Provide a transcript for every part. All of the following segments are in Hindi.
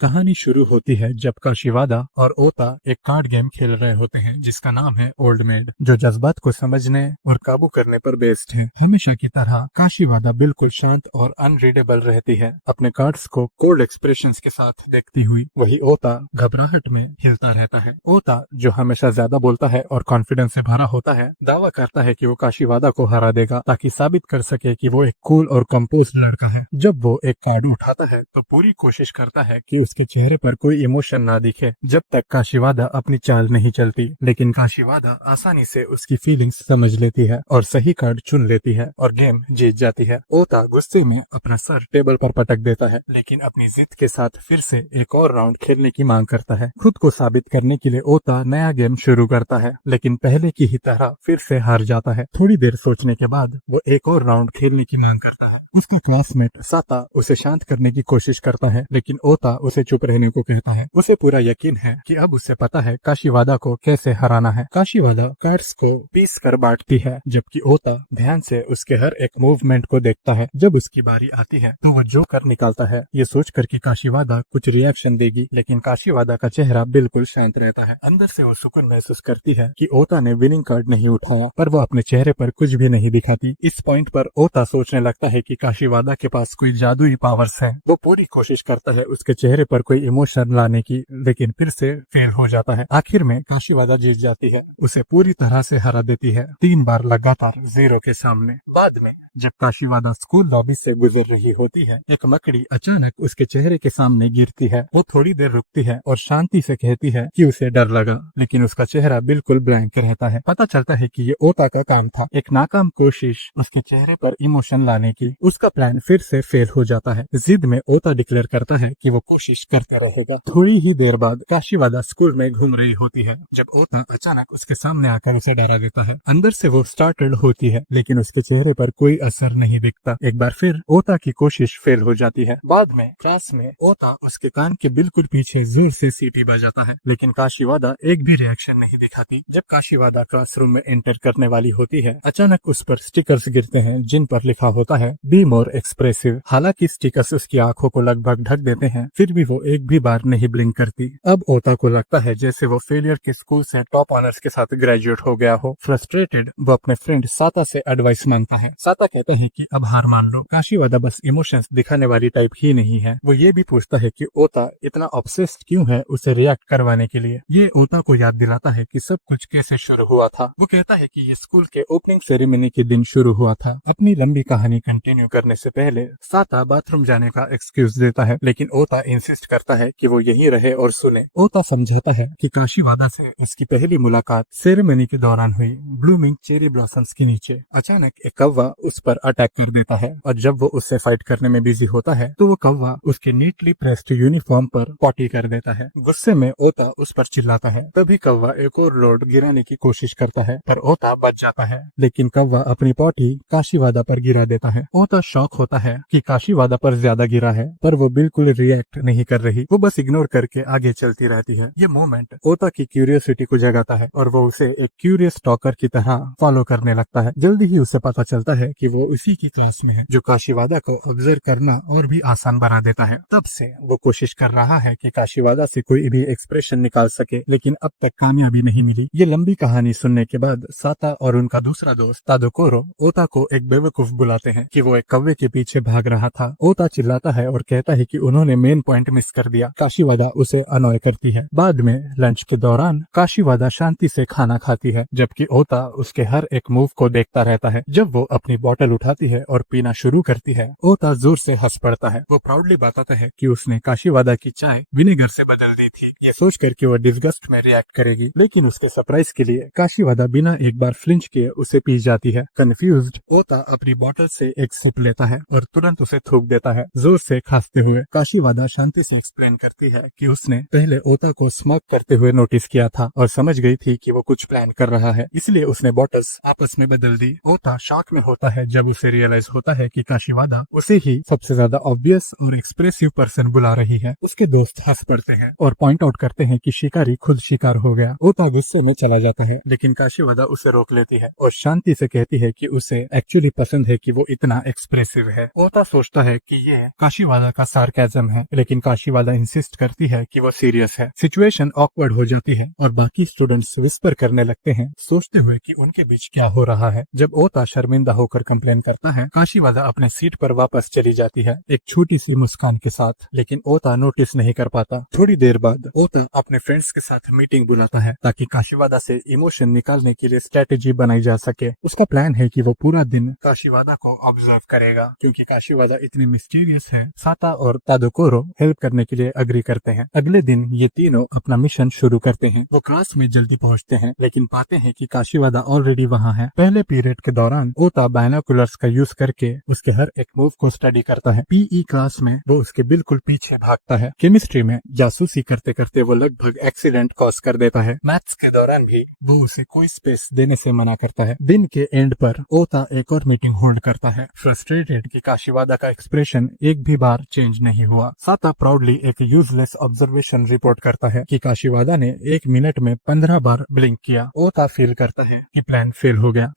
कहानी शुरू होती है जब काशिवादा और ओता एक कार्ड गेम खेल रहे होते हैं जिसका नाम है ओल्ड मेड, जो जज्बात को समझने और काबू करने पर बेस्ड है। हमेशा की तरह काशिवादा बिल्कुल शांत और अनरीडेबल रहती है, अपने कार्ड्स को कोल्ड एक्सप्रेशंस के साथ देखती हुई। वही ओता घबराहट में हिलता रहता है। ओता, जो हमेशा ज्यादा बोलता है और कॉन्फिडेंस से भरा होता है, दावा करता है कि वो काशिवादा को हरा देगा ताकि साबित कर सके कि वो एक कूल और कंपोज लड़का है। जब वो एक कार्ड उठाता है तो पूरी कोशिश करता है कि उसके चेहरे पर कोई इमोशन ना दिखे जब तक काशिवादा अपनी चाल नहीं चलती। लेकिन काशिवादा आसानी से उसकी फीलिंग्स समझ लेती है और सही कार्ड चुन लेती है और गेम जीत जाती है। ओता गुस्से में अपना सर टेबल पर पटक देता है, लेकिन अपनी जिद के साथ फिर से एक और राउंड खेलने की मांग करता है। खुद को साबित करने के लिए ओता नया गेम शुरू करता है, लेकिन पहले की ही तरह फिर से हार जाता है। थोड़ी देर सोचने के बाद वो एक और राउंड खेलने की मांग करता है। उसका क्लासमेट साता उसे शांत करने की कोशिश करता है, लेकिन ओता उसे चुप रहने को कहता है। उसे पूरा यकीन है कि अब उसे पता है काशिवादा को कैसे हराना है। काशिवादा कार्ड्स को पीस कर बांटती है, जबकि ओता ध्यान से उसके हर एक मूवमेंट को देखता है। जब उसकी बारी आती है तो वो जोकर निकालता है, ये सोचकर कि काशिवादा कुछ रिएक्शन देगी, लेकिन काशिवादा का चेहरा बिल्कुल शांत रहता है। अंदर से वो सुकून महसूस करती है कि ओता ने विनिंग कार्ड नहीं उठाया, पर वो अपने चेहरे पर कुछ भी नहीं दिखाती। इस पॉइंट पर ओता सोचने लगता है कि काशिवादा के पास कोई जादुई पावर्स है। वो पूरी कोशिश करता है उसके चेहरे पर कोई इमोशन लाने की, लेकिन फिर से फेल हो जाता है। आखिर में काशिवादा जीत जाती है, उसे पूरी तरह से हरा देती है, 3 बार लगातार 0 के सामने। बाद में जब काशिवादा स्कूल लॉबी से गुजर रही होती है, एक मकड़ी अचानक उसके चेहरे के सामने गिरती है। वो थोड़ी देर रुकती है और शांति से कहती है कि उसे डर लगा, लेकिन उसका चेहरा बिल्कुल ब्लैंक रहता है। पता चलता है कि ये ओता का काम था, एक नाकाम कोशिश उसके चेहरे पर इमोशन लाने की। उसका प्लान फिर से फेल हो जाता है। जिद में ओता डिक्लेयर करता है कि वो कोशिश करता रहेगा। थोड़ी ही देर बाद काशिवादा स्कूल में घूम रही होती है जब ओता अचानक उसके सामने आकर उसे डरा देता है। अंदर से वो स्टार्टल्ड होती है, लेकिन उसके चेहरे पर कोई असर नहीं दिखता। एक बार फिर ओता की कोशिश फेल हो जाती है। बाद में क्लास में ओता उसके कान के बिल्कुल पीछे जोर से सीटी बजाता है, लेकिन काशिवादा एक भी रिएक्शन नहीं दिखाती। जब काशिवादा क्लासरूम में एंटर करने वाली होती है, अचानक उस पर स्टिकर्स गिरते हैं जिन पर लिखा होता है बी मोर एक्सप्रेसिव। हालांकि स्टिकर्स उसकी आंखों को लगभग ढक देते हैं, फिर भी वो एक भी बार नहीं ब्लिंक करती। अब ओता को लगता है जैसे वो फेलियर के स्कूल से टॉप ऑनर्स के साथ ग्रेजुएट हो गया हो। फ्रस्ट्रेटेड वो अपने फ्रेंड साता से एडवाइस मांगता है। साता कहते हैं कि अब हार मान लो, काशिवादा बस इमोशंस दिखाने वाली टाइप ही नहीं है। वो ये भी पूछता है कि ओता इतना ऑब्सेस्ड क्यों है उसे रिएक्ट करवाने के लिए। ये ओता को याद दिलाता है कि सब कुछ कैसे शुरू हुआ था। वो कहता है कि ये स्कूल के ओपनिंग सेरेमनी के दिन शुरू हुआ था। अपनी लंबी कहानी कंटिन्यू करने से पहले साता बाथरूम जाने का एक्सक्यूज देता है, लेकिन ओता इंसिस्ट करता है कि वो यहीं रहे और सुने। ओता समझाता है कि काशिवादा से उसकी पहली मुलाकात सेरेमनी के दौरान हुई, ब्लूमिंग चेरी ब्लॉसम्स के नीचे। अचानक एक कौवा उस पर अटैक कर देता है, और जब वो उससे फाइट करने में बिजी होता है तो वो कौवा उसके नीटली प्रेस्ड यूनिफॉर्म पर पॉटी कर देता है। गुस्से में ओता उस पर चिल्लाता है। तभी कौवा एक और लोड गिराने की कोशिश करता है, पर ओता बच जाता है, लेकिन कौवा अपनी पॉटी काशिवादा पर गिरा देता है। ओता शॉक होता है कि काशिवादा पर ज्यादा गिरा है, पर वो बिल्कुल रिएक्ट नहीं कर रही। वो बस इग्नोर करके आगे चलती रहती है। ये मोमेंट ओता की क्यूरियोसिटी को जगाता है और वो उसे एक क्यूरियस स्टॉकर की तरह फॉलो करने लगता है। जल्दी ही उसे पता चलता है कि वो उसी की क्लास में है, जो काशिवादा को ऑब्जर्व करना और भी आसान बना देता है। तब से वो कोशिश कर रहा है कि काशिवादा से कोई भी एक्सप्रेशन निकाल सके, लेकिन अब तक कामयाबी नहीं मिली। ये लंबी कहानी सुनने के बाद साता और उनका दूसरा दोस्त तादोकोरो ओता को एक बेवकूफ बुलाते हैं कि वो एक कौवे के पीछे भाग रहा था। ओता चिल्लाता है और कहता है कि उन्होंने मेन पॉइंट मिस कर दिया। काशिवादा उसे अनॉय करती है। बाद में लंच के दौरान काशिवादा शांति से खाना खाती है, जबकि ओता उसके हर एक मूव को देखता रहता है। जब वो अपनी बोतल उठाती है और पीना शुरू करती है, ओता जोर से हंस पड़ता है। वो प्राउडली बताता है कि उसने काशिवादा की चाय विनेगर से बदल दी थी, ये सोचकर कि वो डिस्गस्ट में रिएक्ट करेगी। लेकिन उसके सरप्राइज के लिए काशिवादा बिना एक बार फ्लिंच किए उसे पी जाती है। कंफ्यूज्ड ओता अपनी बोतल से एक सिप लेता है और तुरंत उसे थूक देता है, जोर से खांसते हुए। काशिवादा शांति से एक्सप्लेन करती है कि उसने पहले ओता को स्मोक करते हुए नोटिस किया था और समझ गई थी कि वो कुछ प्लान कर रहा है, इसलिए उसने बॉटल्स आपस में बदल दी। ओता शॉक में होता है जब उसे रियलाइज होता है कि काशीवादा उसे ही सबसे ज्यादा ऑब्वियस और एक्सप्रेसिव पर्सन बुला रही है। उसके दोस्त हंस पड़ते हैं और पॉइंट आउट करते हैं कि शिकारी खुद शिकार हो गया। ओता गुस्से में चला जाता है, लेकिन काशीवादा उसे रोक लेती है और शांति से कहती है कि उसे एक्चुअली पसंद है कि वो इतना एक्सप्रेसिव है। ओता सोचता है कि ये काशीवादा का सार्केज्म है, लेकिन काशीवादा इंसिस्ट करती है कि वो सीरियस है। सिचुएशन ऑकवर्ड हो जाती है और बाकी स्टूडेंट्स विस्पर करने लगते हैं, सोचते हुए कि उनके बीच क्या हो रहा है। जब ओता शर्मिंदा होकर कंप्लेन करता है, काशीवादा अपने सीट पर वापस चली जाती है, एक छोटी सी मुस्कान के साथ, लेकिन ओता नोटिस नहीं कर पाता। थोड़ी देर बाद ओता अपने फ्रेंड्स के साथ मीटिंग बुलाता है ताकि काशीवादा से इमोशन निकालने के लिए स्ट्रेटेजी बनाई जा सके। उसका प्लान है कि वो पूरा दिन काशीवादा को ऑब्जर्व करेगा, क्योंकि काशीवादा इतनी मिस्टीरियस है। साता और तादोकोरो हेल्प करने के लिए एग्री करते हैं। अगले दिन ये तीनों अपना मिशन शुरू करते हैं। वो क्लास में जल्दी पहुंचते हैं, लेकिन पाते हैं कि काशीवादा ऑलरेडी वहाँ है। पहले पीरियड के दौरान ओता बायनोकुलर्स का यूज करके उसके हर एक मूव को स्टडी करता है। पीई क्लास में वो उसके बिल्कुल पीछे भागता है। केमिस्ट्री में जासूसी करते करते वो लगभग एक्सीडेंट कॉज कर देता है। मैथ्स के दौरान भी वो उसे कोई स्पेस देने से मना करता है। दिन के एंड पर ओता एक और मीटिंग होल्ड करता है, फ्रस्ट्रेटेड कि काशीवादा का एक्सप्रेशन एक भी बार चेंज नहीं हुआ। साता प्राउडली एक यूजलेस ऑब्जर्वेशन रिपोर्ट करता है कि काशीवादा ने 1 मिनट में 15 बार ब्लिंक किया। ओता फील करता है कि प्लान फेल हो गया,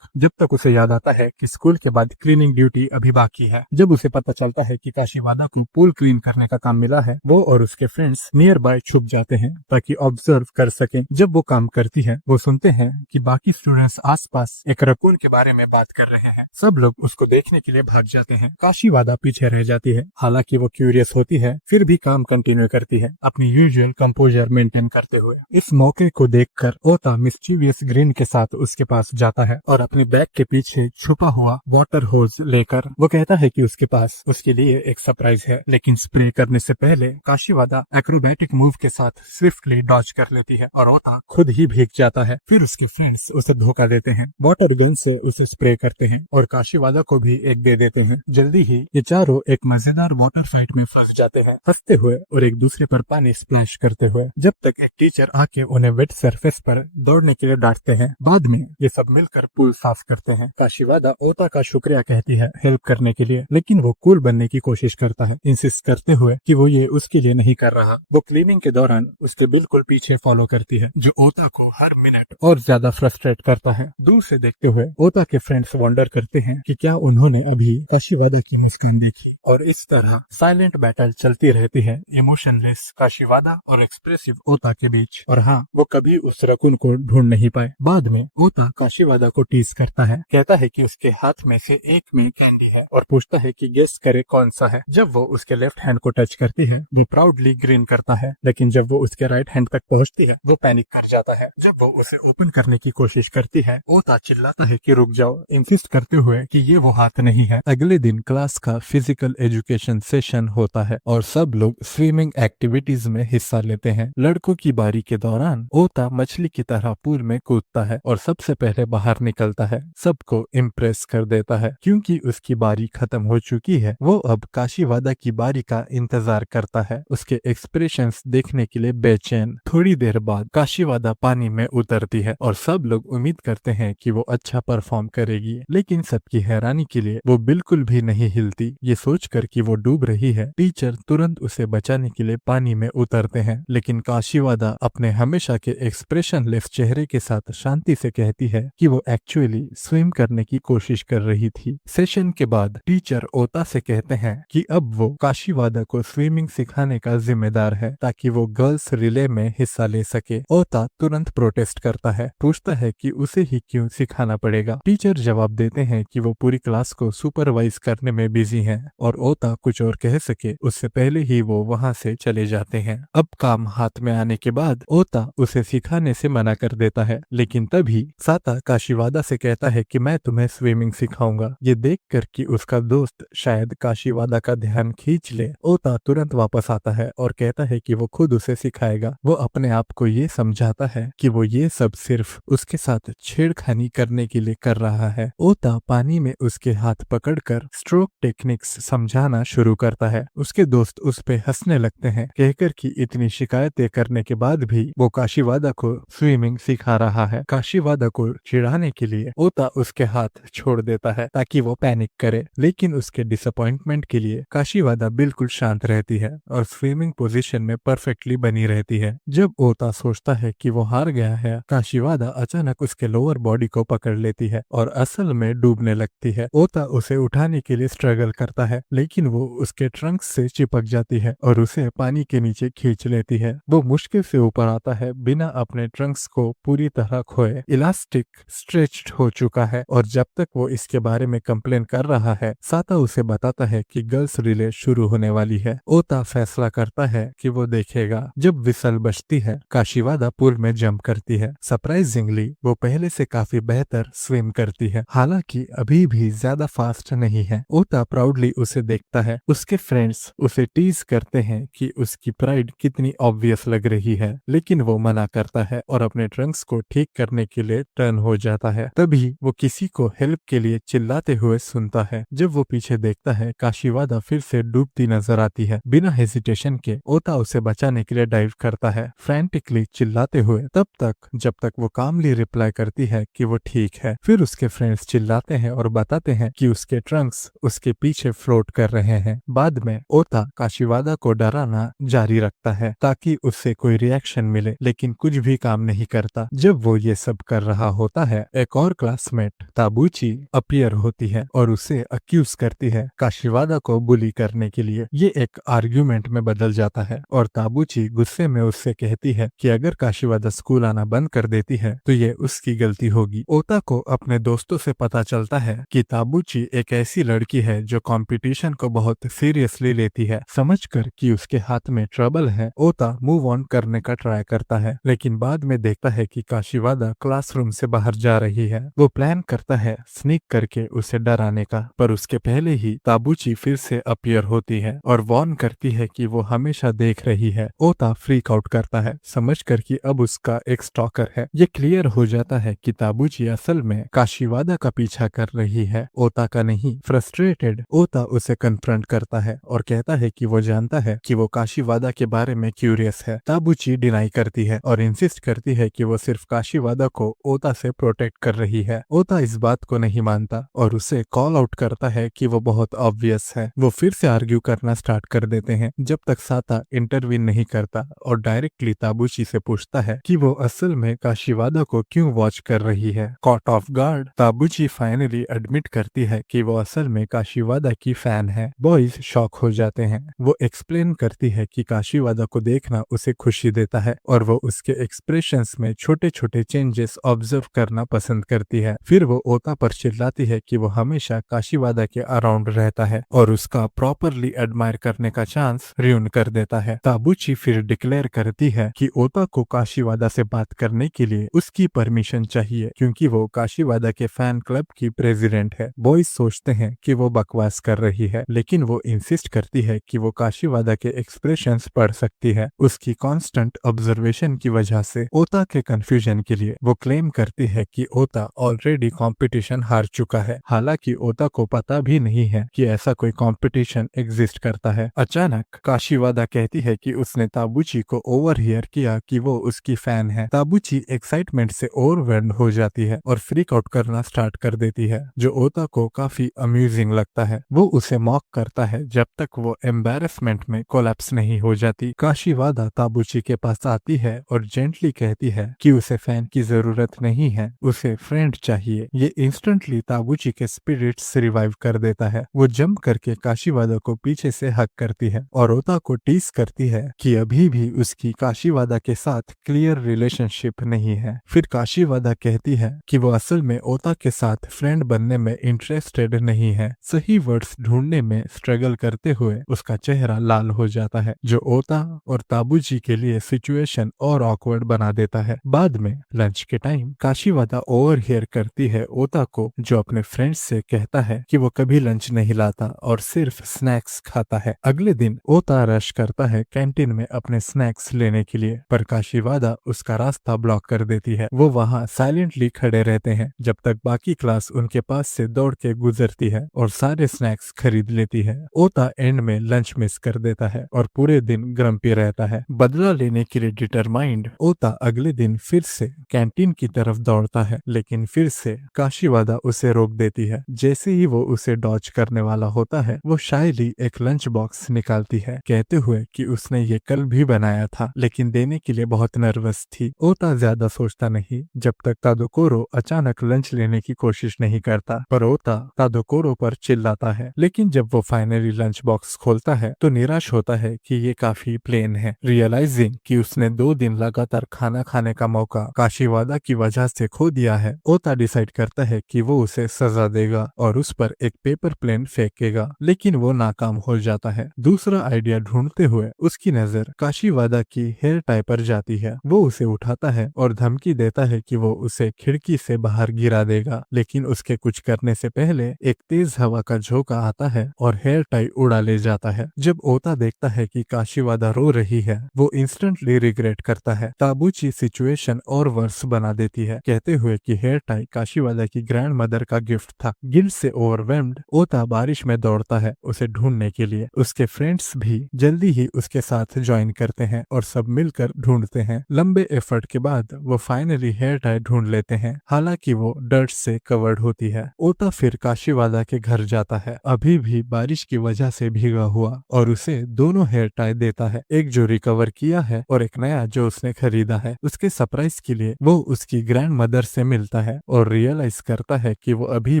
जब तक उसे याद आता है कि स्कूल के बाद क्लीनिंग ड्यूटी अभी बाकी है। जब उसे पता चलता है कि काशीवादा को पूल क्लीन करने का काम मिला है, वो और उसके फ्रेंड्स नियर बाय छुप जाते हैं ताकि ऑब्जर्व कर सकें। जब वो काम करती है, वो सुनते हैं कि बाकी स्टूडेंट्स आसपास एक रकून के बारे में बात कर रहे हैं। सब लोग उसको देखने के लिए भाग जाते हैं। काशीवादा पीछे रह जाती है। हालांकि वो क्यूरियस होती है, फिर भी काम कंटिन्यू करती है, अपनी यूजुअल कंपोजर मेंटेन करते हुए। इस मौके को देखकर ओता मिस्चीवियस ग्रीन के साथ उसके पास जाता है और अपने बैग के पीछे छुपा हुआ वाटर होज लेकर वो कहता है कि उसके पास उसके लिए एक सरप्राइज है। लेकिन स्प्रे करने से पहले काशीवादा एक्रोबैटिक मूव के साथ स्विफ्टली डॉज कर लेती है और ओता खुद ही भीग जाता है। फिर उसके फ्रेंड्स उसे धोखा देते हैं, वाटर गन से उसे स्प्रे करते हैं और काशीवादा को भी एक दे देते हैं। जल्दी ही ये चारों एक मजेदार वाटर फाइट में फंस जाते हैं, हंसते हुए और एक दूसरे पर पानी स्प्लैश करते हुए, जब तक एक टीचर आके उन्हें वेट सरफेस पर दौड़ने के लिए डांटते हैं। बाद में ये सब मिलकर पूल साफ करते हैं। काशीवादा ओता का शुक्रिया कहती है हेल्प करने के लिए, लेकिन वो कूल बनने की कोशिश करता है, इंसिस्ट करते हुए कि वो ये उसके लिए नहीं कर रहा। वो क्लीनिंग के दौरान उसके बिल्कुल पीछे फॉलो करती है, जो ओता को हर मिनट और ज्यादा फ्रस्ट्रेट करता है। दूर से देखते हुए ओता के फ्रेंड्स वंडर करते हैं कि क्या उन्होंने अभी काशीवादा की मुस्कान देखी, और इस तरह साइलेंट बैटल चलती रहती है इमोशनलेस काशीवादा और एक्सप्रेसिव ओता के बीच। और हाँ, वो कभी उस रकून को ढूंढ नहीं पाए। बाद में ओता काशीवादा को टीज करता है, कहता है कि उसके हाथ में से एक में कैंडी है और पूछता है कि गेस करे कौन सा है। जब वो उसके लेफ्ट हैंड को टच करती है, वो प्राउडली ग्रीन करता है, लेकिन जब वो उसके राइट हैंड तक पहुंचती है, वो पैनिक कर जाता है। जब वो उसे ओपन करने की कोशिश करती है, ओता चिल्लाता है कि रुक जाओ, इंसिस्ट करते हुए कि ये वो हाथ नहीं है। अगले दिन क्लास का फिजिकल एजुकेशन सेशन होता है और सब लोग स्विमिंग एक्टिविटीज में हिस्सा लेते हैं। लड़कों की बारी के दौरान ओता मछली की तरह पूल में कूदता है और सबसे पहले बाहर निकलता है। सबको इम्प्रेस कर देता है। क्योंकि उसकी बारी खत्म हो चुकी है, वो अब काशीवादा की बारी का इंतजार करता है, उसके एक्सप्रेशंस देखने के लिए बेचैन। थोड़ी देर बाद काशीवादा पानी में उतरती है और सब लोग उम्मीद करते हैं कि वो अच्छा परफॉर्म करेगी, लेकिन सबकी हैरानी के लिए वो बिल्कुल भी नहीं हिलती। ये सोचकर कि वो डूब रही है, टीचर तुरंत उसे बचाने के लिए पानी में उतरते हैं, लेकिन काशीवादा अपने हमेशा के एक्सप्रेशनलेस चेहरे के साथ शांति से कहती है कि वो एक्चुअली स्विम करने की कोशिश कर रही थी। सेशन के बाद टीचर ओता से कहते हैं कि अब वो काशीवादा को स्विमिंग सिखाने का जिम्मेदार है ताकि वो गर्ल्स रिले में हिस्सा ले सके। ओता तुरंत प्रोटेस्ट करता है, पूछता है कि उसे ही क्यों सिखाना पड़ेगा। टीचर जवाब देते हैं कि वो पूरी क्लास को सुपरवाइज करने में बिजी हैं और ओता कुछ और कह सके उससे पहले ही वो वहाँ से चले जाते हैं। अब काम हाथ में आने के बाद ओता उसे सिखाने से मना कर देता है, लेकिन तभी साता काशीवादा से कहता है कि मैं तुम्हें स्विमिंग सिखाऊंगा। ये देखकर कि उसका दोस्त शायद काशीवादा का ध्यान खींच ले, ओता तुरंत वापस आता है और कहता है कि वो खुद उसे सिखाएगा। वो अपने आप को ये समझाता है कि वो ये सब सिर्फ उसके साथ छेड़खानी करने के लिए कर रहा है। ओता पानी में उसके हाथ पकड़कर स्ट्रोक टेक्निक्स समझाना शुरू करता है। उसके दोस्त उस पे हंसने लगते हैं, कहकर कि इतनी शिकायतें करने के बाद भी वो काशीवादा को स्विमिंग सिखा रहा है। काशीवादा को चिढ़ाने के लिए ओता उसके हाथ छोड़ देता है ताकि वो पैनिक करे, लेकिन उसके डिसअपॉइंटमेंट के लिए काशीवादा बिल्कुल शांत रहती है और स्विमिंग पोजीशन में परफेक्टली बनी रहती है। जब ओता सोचता है कि वो हार गया है, काशीवादा अचानक उसके लोअर बॉडी को पकड़ लेती है और असल में डूबने लगती है। ओता उसे उठाने के लिए स्ट्रगल करता है, लेकिन वो उसके ट्रंक से चिपक जाती है और उसे पानी के नीचे खींच लेती है। वो मुश्किल से ऊपर आता है बिना अपने ट्रंक्स को पूरी तरह खोए। इलास्टिक स्ट्रेच्ड हो चुका है और जब तक वो इसके बारे में कंप्लेन कर रहा है, साता उसे बताता है कि गर्ल्स रिले शुरू होने वाली है। ओता फैसला करता है कि वो देखेगा। जब विसल बजती है, काशीवादा पूल में जंप करती है। सरप्राइजिंगली वो पहले से काफी बेहतर स्विम करती है, हालांकि अभी भी ज्यादा फास्ट नहीं है। ओता प्राउडली उसे देखता है। उसके फ्रेंड्स उसे टीज करते हैं कि उसकी प्राइड कितनी ऑब्वियस लग रही है, लेकिन वो मना करता है और अपने ट्रंक्स को ठीक करने के लिए टर्न हो जाता है। तभी वो किसी को हेल्प के लिए चिल्लाते हुए सुनता है। जब वो पीछे देखता है, काशीवादा फिर से डूबती नजर आती है। बिना हेजिटेशन के ओता उसे बचाने के लिए डाइव करता है, फ्रैंटिकली चिल्लाते हुए, तब तक जब तक वो कामली रिप्लाई करती है कि वो ठीक है। फिर उसके फ्रेंड्स चिल्लाते हैं और बताते हैं कि उसके ट्रंक्स उसके पीछे फ्लोट कर रहे हैं। बाद में ओता काशीवादा को डराना जारी रखता है ताकि उससे कोई रिएक्शन मिले, लेकिन कुछ भी काम नहीं करता। जब वो ये सब कर रहा होता है, एक और क्लासमेट ताबूची अपीयर होती है और उसे अक्यूज करती है काशीवादा को बुली करने के लिए। ये एक आर्ग्यूमेंट में बदल जाता है और ताबूची गुस्से में उससे कहती है कि अगर काशीवादा स्कूल आना बंद कर देती है तो ये उसकी गलती होगी। ओता को अपने दोस्तों से पता चलता है कि ताबूची एक ऐसी लड़की है जो कंपटीशन को बहुत सीरियसली लेती है। समझकर कि उसके हाथ में ट्रबल है, ओता मूव ऑन करने का ट्राई करता है, लेकिन बाद में देखता है कि काशीवादा क्लासरूम से बाहर जा रही है। वो प्लान करता है स्नीक करके उसे डराने का, पर उसके पहले ही ताबूची फिर से अपीयर होती है और वार्न करती है कि वो हमेशा देख रही है। ओता फ्रीक आउट करता है, समझकर कि अब उसका एक स्टॉकर है। ये क्लियर हो जाता है कि ताबूची असल में काशीवादा का पीछा कर रही है, ओता का नहीं। फ्रस्ट्रेटेड ओता उसे कन्फ्रंट करता है और कहता है कि वो जानता है कि वो काशीवादा के बारे में क्यूरियस है। ताबूची डिनाई करती है और इंसिस्ट करती है कि वो सिर्फ काशीवादा को ओता से प्रोटेक्ट कर रही है। ओता इस बात को नहीं मानता और उसे कॉल आउट करता है कि वो बहुत ऑब्वियस है। वो फिर से आर्ग्यू करना स्टार्ट कर देते हैं जब तक साता इंटरवीन नहीं करता और डायरेक्टली ताबूची से पूछता है कि वो असल में काशीवादा को क्यों वॉच कर रही है। Caught off guard Tabuchi finally admit करती है कि वो असल में काशीवादा की फैन है। बॉयज शॉक हो जाते हैं। वो एक्सप्लेन करती है कि काशीवादा को देखना उसे खुशी देता है और वो उसके एक्सप्रेशंस में छोटे छोटे चेंजेस ऑब्जर्व करना पसंद करती है। फिर वो ओता पर चिल्लाती है कि वो हमेशा काशीवादा के अराउंड रहता है और उसका प्रॉपरली एडमायर करने का चांस रियून कर देता है। ताबूची फिर डिक्लेयर करती है कि ओता को काशीवादा से बात करने के लिए उसकी परमिशन चाहिए क्योंकि वो काशीवादा के फैन क्लब की प्रेसिडेंट है। बॉयज सोचते हैं कि वो बकवास कर रही है, लेकिन वो इंसिस्ट करती है कि वो काशीवादा के एक्सप्रेशंस पढ़ सकती है। उसकी कांस्टेंट ऑब्जर्वेशन की वजह से ओता के कंफ्यूजन के लिए वो क्लेम करती है कि ओता ऑलरेडी कंपटीशन हार चुका है, हालांकि ओता को पता भी नहीं है कि ऐसा कोई कंपटीशन एग्जिस्ट करता है। अचानक काशीवादा कहती है कि उसने ताबूची को ओवरहियर किया कि वो उसकी फैन है। ताबूची एक्साइटमेंट से ओवरवेल्म्ड हो जाती है और फ्रीक आउट करना स्टार्ट कर देती है, जो ओता को काफी अम्यूजिंग लगता है। वो उसे मॉक करता है जब तक वो एम्बैरेसमेंट में कोलैप्स नहीं हो जाती। काशीवादा ताबूची के पास आती है और जेंटली कहती है कि उसे फैन की जरूरत नहीं है, उसे फ्रेंड चाहिए। ये इंस्टेंटली ताबूची के स्पिरिट्स रिवाइव कर देता है। वो जंप करके काशीवादा को पीछे से हक करती है और ओता को टीस करती है कि अभी भी उसकी काशीवादा के साथ क्लियर रिलेशनशिप नहीं है। फिर काशीवादा कहती है कि वो असल में ओता के साथ फ्रेंड बनने में इंटरेस्टेड नहीं है। सही वर्ड्स ढूंढने में स्ट्रगल करते हुए उसका चेहरा लाल हो जाता है, जो ओता और ताबूजी के लिए सिचुएशन और ऑकवर्ड बना देता है। बाद में लंच के टाइम काशीवादा ओवरहियर करती है ओता को, जो अपने फ्रेंड्स से कहता है कि वो कभी लंच नहीं लाता और सिर्फ स्नैक्स खाता है। अगले दिन ओता रश करता है कैंटीन में अपने स्नैक्स लेने के लिए, पर काशीवादा उसका रास्ता ब्लॉक कर देती है। वो वहाँ साइलेंटली खड़े रहते हैं जब तक बाकी क्लास उनके पास से दौड़ के गुजरती है और सारे स्नैक्स खरीद लेती है। ओता एंड में लंच मिस कर देता है और पूरे दिन ग्रम्पी रहता है। बदला लेने के लिए डिटरमाइंड ओता अगले दिन फिर से कैंटीन की तरफ दौड़ता है, लेकिन फिर से काशीवादा काशीवादा उसे रोक देती है। जैसे ही वो उसे डॉज करने वाला होता है, वो शायली एक लंच बॉक्स निकालती है, कहते हुए कि उसने ये कल भी बनाया था लेकिन देने के लिए बहुत नर्वस थी। ओता ज्यादा सोचता नहीं जब तक तादोकोरो अचानक लंच लेने की कोशिश नहीं करता, पर ओता तादोकोरो पर चिल्लाता है। लेकिन जब वो फाइनली लंच बॉक्स खोलता है तो निराश होता है कि ये काफी प्लेन है। रियलाइजिंग कि उसने 2 दिन लगातार खाना खाने का मौका काशीवादा की वजह से खो दिया है, ओता डिसाइड करता है कि वो उसे सजा देगा और उस पर एक पेपर प्लेन फेंकेगा, लेकिन वो नाकाम हो जाता है। दूसरा आइडिया ढूंढते हुए उसकी नजर काशीवादा की हेयर टाई पर जाती है। वो उसे उठाता है और धमकी देता है कि वो उसे खिड़की से बाहर गिरा देगा, लेकिन उसके कुछ करने से पहले एक तेज हवा का झोंका आता है और हेयर टाई उड़ा ले जाता है। जब ओता देखता है कि काशीवादा रो रही है, वो इंस्टेंटली रिग्रेट करता है। ताबूची सिचुएशन और वर्स बना देती है, कहते हुए कि हेयर टाई काशीवादा की ग्रैंड मदर का गिफ्ट था। गिल्ट से ओवरवेल्म्ड ओता बारिश में दौड़ता है उसे ढूंढने के लिए। उसके फ्रेंड्स भी जल्दी ही उसके साथ ज्वाइन करते हैं और सब मिलकर ढूंढते हैं। लंबे एफर्ट के बाद वो फाइनली हेयर टाई ढूंढ लेते हैं, हालांकि वो डर्ट से कवर्ड होती है। ओता फिर काशीवादा के घर जाता है, अभी भी बारिश की वजह से भीगा हुआ, और उसे दोनों हेयर टाई देता है, एक जो रिकवर किया है और एक नया जो उसने खरीदा है। उसके सरप्राइज के लिए वो उसकी ग्रैंड मदर से मिलता है और रियलाइज करता है कि वो अभी